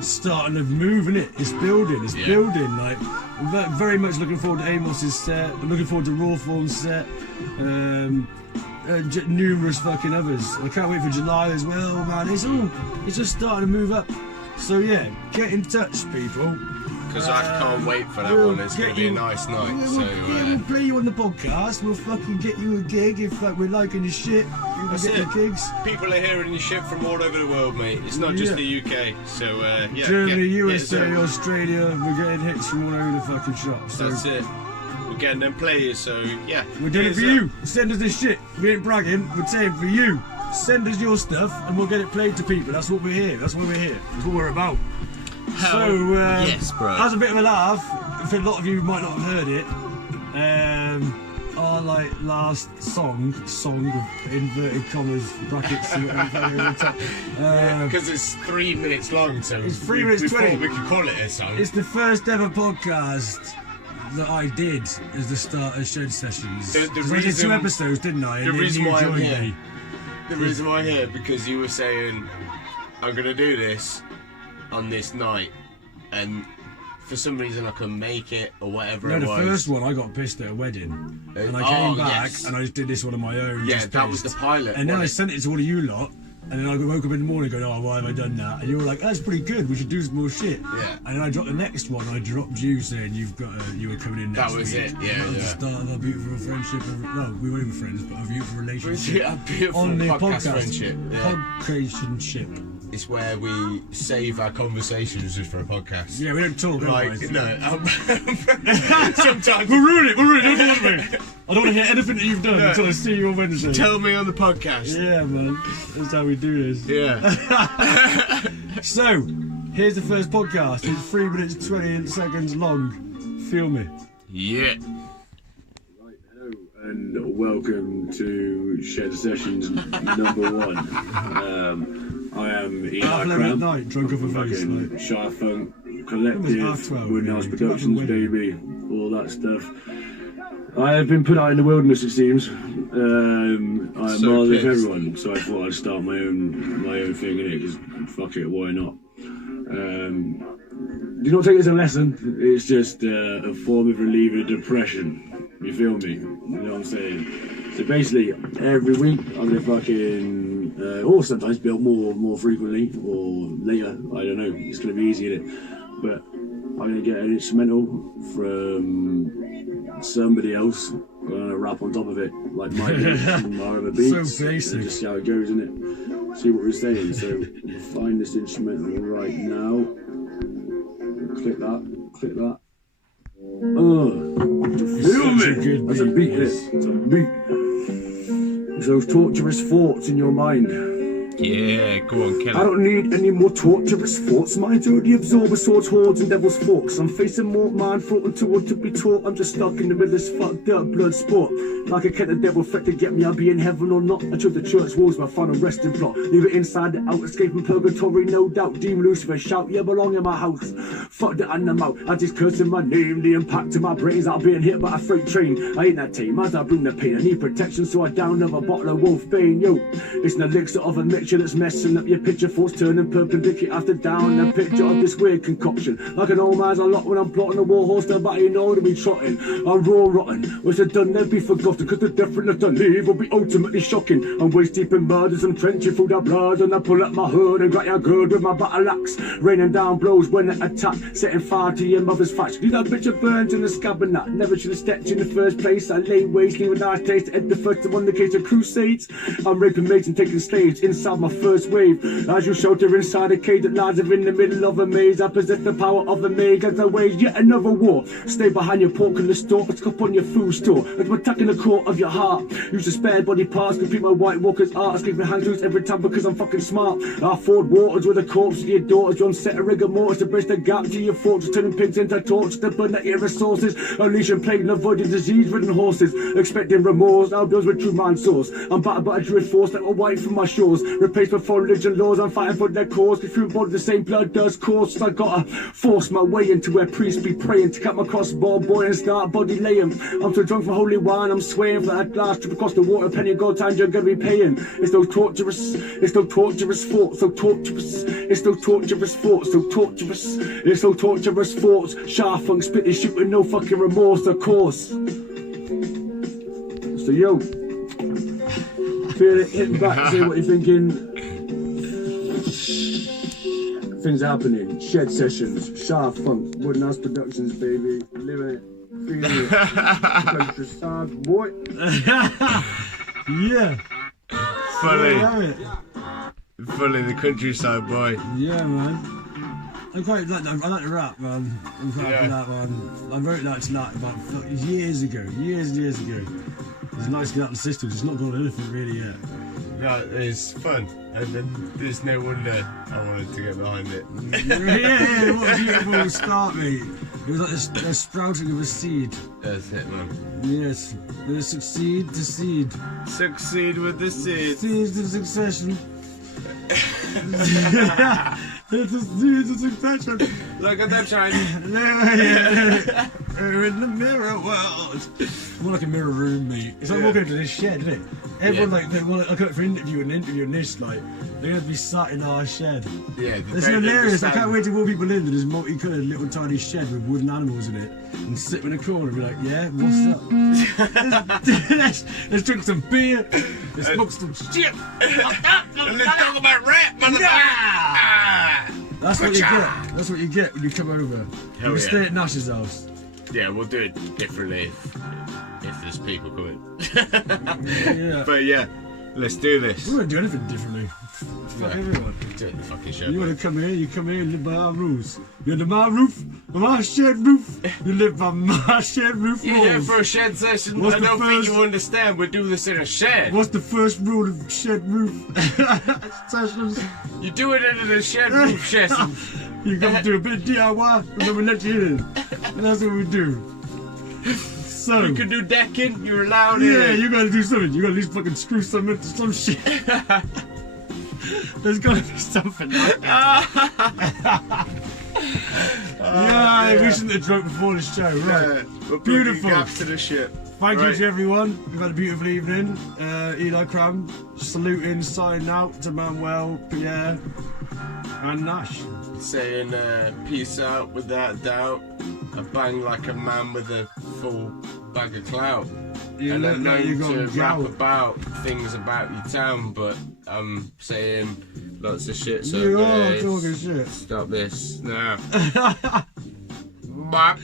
starting to move, innit? It's building, building. Like, I'm very much looking forward to Amos's set. I'm looking forward to Rawthorn's set. Numerous fucking others. I can't wait for July as well, man. It's just starting to move up. So yeah, get in touch, people. Because I can't wait for that one. It's going to be a nice night. We'll play you on the podcast. We'll fucking get you a gig if we're liking your shit. That's get it. the gigs. People are hearing your shit from all over the world, mate. It's not just the UK. So Germany, USA, Australia. We're getting hits from all over the fucking shop. So that's it. We're getting them players. So yeah, we're doing it for you. Send us this shit. We ain't bragging. We're saying for you. Send us your stuff and we'll get it played to people. That's what we're here. That's what we're here. That's what we're about. Yes, bro. As a bit of a laugh, for a lot of you who might not have heard it, our like last song with inverted commas, brackets, because it's 3 minutes long, so it's 3 minutes 20. We can call it a song. It's the first ever podcast that I did as the start of Shed Sessions. I did 2 episodes, didn't I? The reason why I'm here. Me. The reason why I'm here because you were saying I'm gonna do this on this night, and for some reason I couldn't make it or whatever. No, the first one I got pissed at a wedding, and I came back and I just did this one on my own. Yeah, that was the pilot. And then I sent it to all of you lot, and then I woke up in the morning going, "Oh, why have I done that?" And you were like, "That's pretty good. We should do some more shit." Yeah. And then I dropped the next one. And I dropped you saying you were coming in next week. That was it. Yeah, that was the start of our beautiful friendship. Well, we weren't even friends, but a beautiful relationship. A beautiful on the podcast friendship. Yeah. Podcationship. It's where we save our conversations just for a podcast. Yeah, we don't talk. Like, sometimes we'll ruin it. Don't bother me. I don't want to hear anything that you've done until I see you on Wednesday. Tell me on the podcast. Yeah, man. That's how we do this. Yeah. So, here's the first podcast. It's 3 minutes 20 seconds long. Feel me. Yeah. And welcome to Shed Sessions number 1. I am Eli Cramp, night, drunk off a face, fucking Shy Funk Collective, Woodhouse Productions, baby, all that stuff. I have been put out in the wilderness, it seems. I'm miles with everyone, so I thought I'd start my own thing in it, because fuck it, why not? Do not take it as a lesson, it's just a form of relieving depression. You feel me? You know what I'm saying? So basically, every week I'm gonna fucking, or sometimes build more frequently, or later, I don't know, it's gonna be easy, innit? But I'm gonna get an instrumental from somebody else, I'm gonna rap on top of it, like my beats and my other beats. So basic. And just see how it goes, innit? See what we're saying. So, we'll find this instrumental right now. Click that. Feel me? That's a beat, innit? It's a beat. It's those torturous thoughts in your mind. Yeah, go on, kill it. I don't need any more torturous thoughts. Mine's already absorbed with swords, hordes, and devil's forks. I'm facing more mind, thought and toward to be taught. I'm just stuck in the middle of this fucked up blood sport. Like a cat, the devil threat to get me, I'll be in heaven or not. I chose the church walls, my final resting plot. Leave it inside the out, escaping purgatory, no doubt. Demon Lucifer shout, yeah, belong in my house. Fuck the animal, I just cursing my name. The impact to my brains, I'm being hit by a freight train. I ain't that tame, as I bring the pain. I need protection, so I down another bottle of Wolfbane. Yo, it's an elixir of a mixture that's messing up your picture. Thoughts turning perpendicular after down a picture of this weird concoction. Like an old man's a lot when I'm plotting a war horse, the body know to be trotting. I'm raw rotten, what's it done, they'll be forgotten. Cause the definite to leave will be ultimately shocking. I'm waist deep in murders and trenching through the blood. And I pull up my hood and got ya good with my battle axe. Raining down blows when I attack, setting fire to your mother's thatch. Leave that bitch of burns in the scab and that. Never should have stepped in the first place. I lay waste, leaving nice taste. Ed the first to won the case of crusades. I'm raping mates and taking slaves inside my first wave. As you shelter inside a cage that lies in the middle of a maze. I possess the power of a mage as I wage yet another war. Stay behind your pork in the store, let's go on your food store. Like I'm attacking the core of your heart. Use the spare body parts, complete my White Walker's art. Escape my hands loose every time because I'm fucking smart. I ford waters with a corpse to your daughters. You're on set of rigor mortis to bridge the gap to your fortress. Turning pigs into torches to burn out your resources. Unleashing plague and avoiding disease-ridden horses. Expecting remorse, outdoors with true man source. I'm battered by a druid force that will wipe from my shores. Replaced with foreign religion laws, I'm fighting for their cause. If you body the same blood does course, I gotta force my way into where priests be praying to cut my crossbow boy and start body laying. I'm so drunk for holy wine, I'm swaying for that last trip across the water. Penny of gold time you're gonna be paying. It's those torturous thoughts, so torturous. It's those torturous thoughts, so torturous. It's those torturous thoughts. Sharp funk spitting, shooting, no fucking remorse, of course. So yo, feel it, hit back, say what you're thinking. Things happening, Shed Sessions, Sharp Funk, Woodhouse Productions, baby, living it, feeling it, countryside, boy. Yeah. Fully the countryside boy. Yeah, man. I like to rap, man. I'm quite happy with that one. I wrote that tonight about years ago. It's nice to get out the systems. It's not got anything really yet. No, it's fun, and then there's no wonder I wanted to get behind it. Yeah, what a beautiful start, mate. It was like a sprouting of a seed. That's it, man. Yes, succeed to seed. Succeed with the seed. Seeds of succession. It's a seeds of succession. Look at that shine. We're in the mirror world. More like a mirror room, mate. It's like walking into this shed, isn't it? Everyone they want to look for an interview and this, like, they're going to be sat in our shed. Yeah, it's hilarious. I can't wait to walk people in to this multicoloured little tiny shed with wooden animals in it and sit in a corner and be like, yeah, what's up? Let's drink some beer, let's smoke some shit. And let's talk about rap, motherfucker. That's what you get. That's what you get when you come over. Hell you yeah. stay at Nash's house. Yeah, we'll do it differently if there's people coming. Yeah. But yeah, let's do this. We won't do anything differently. Fuck everyone. Do it in the fucking show. You want to come here, you come here and live by our rules. You're under my roof, my shed roof. You live by my shed roof rules. Yeah, for a shed session, I don't think you understand. We do this in a shed. What's the first rule of shed roof sessions? You do it in a shed roof session. You come do a bit of DIY and then we let you in. That's what we do. So you can do decking. You're allowed. Yeah, you gotta do something. You gotta at least fucking screw something into some shit. There's gotta be something. We shouldn't have drunk before the show, right? We're beautiful. Gaps to the ship. Thank you to everyone. We've had a beautiful evening. Eli Cram saluting, signing out to Manuel, Pierre, and Nash. Saying peace out without doubt. I bang like a man with a full bag of clout. And I'm known to rap about things about your town, but I'm saying lots of shit. So you are talking shit. Stop this now. Bye.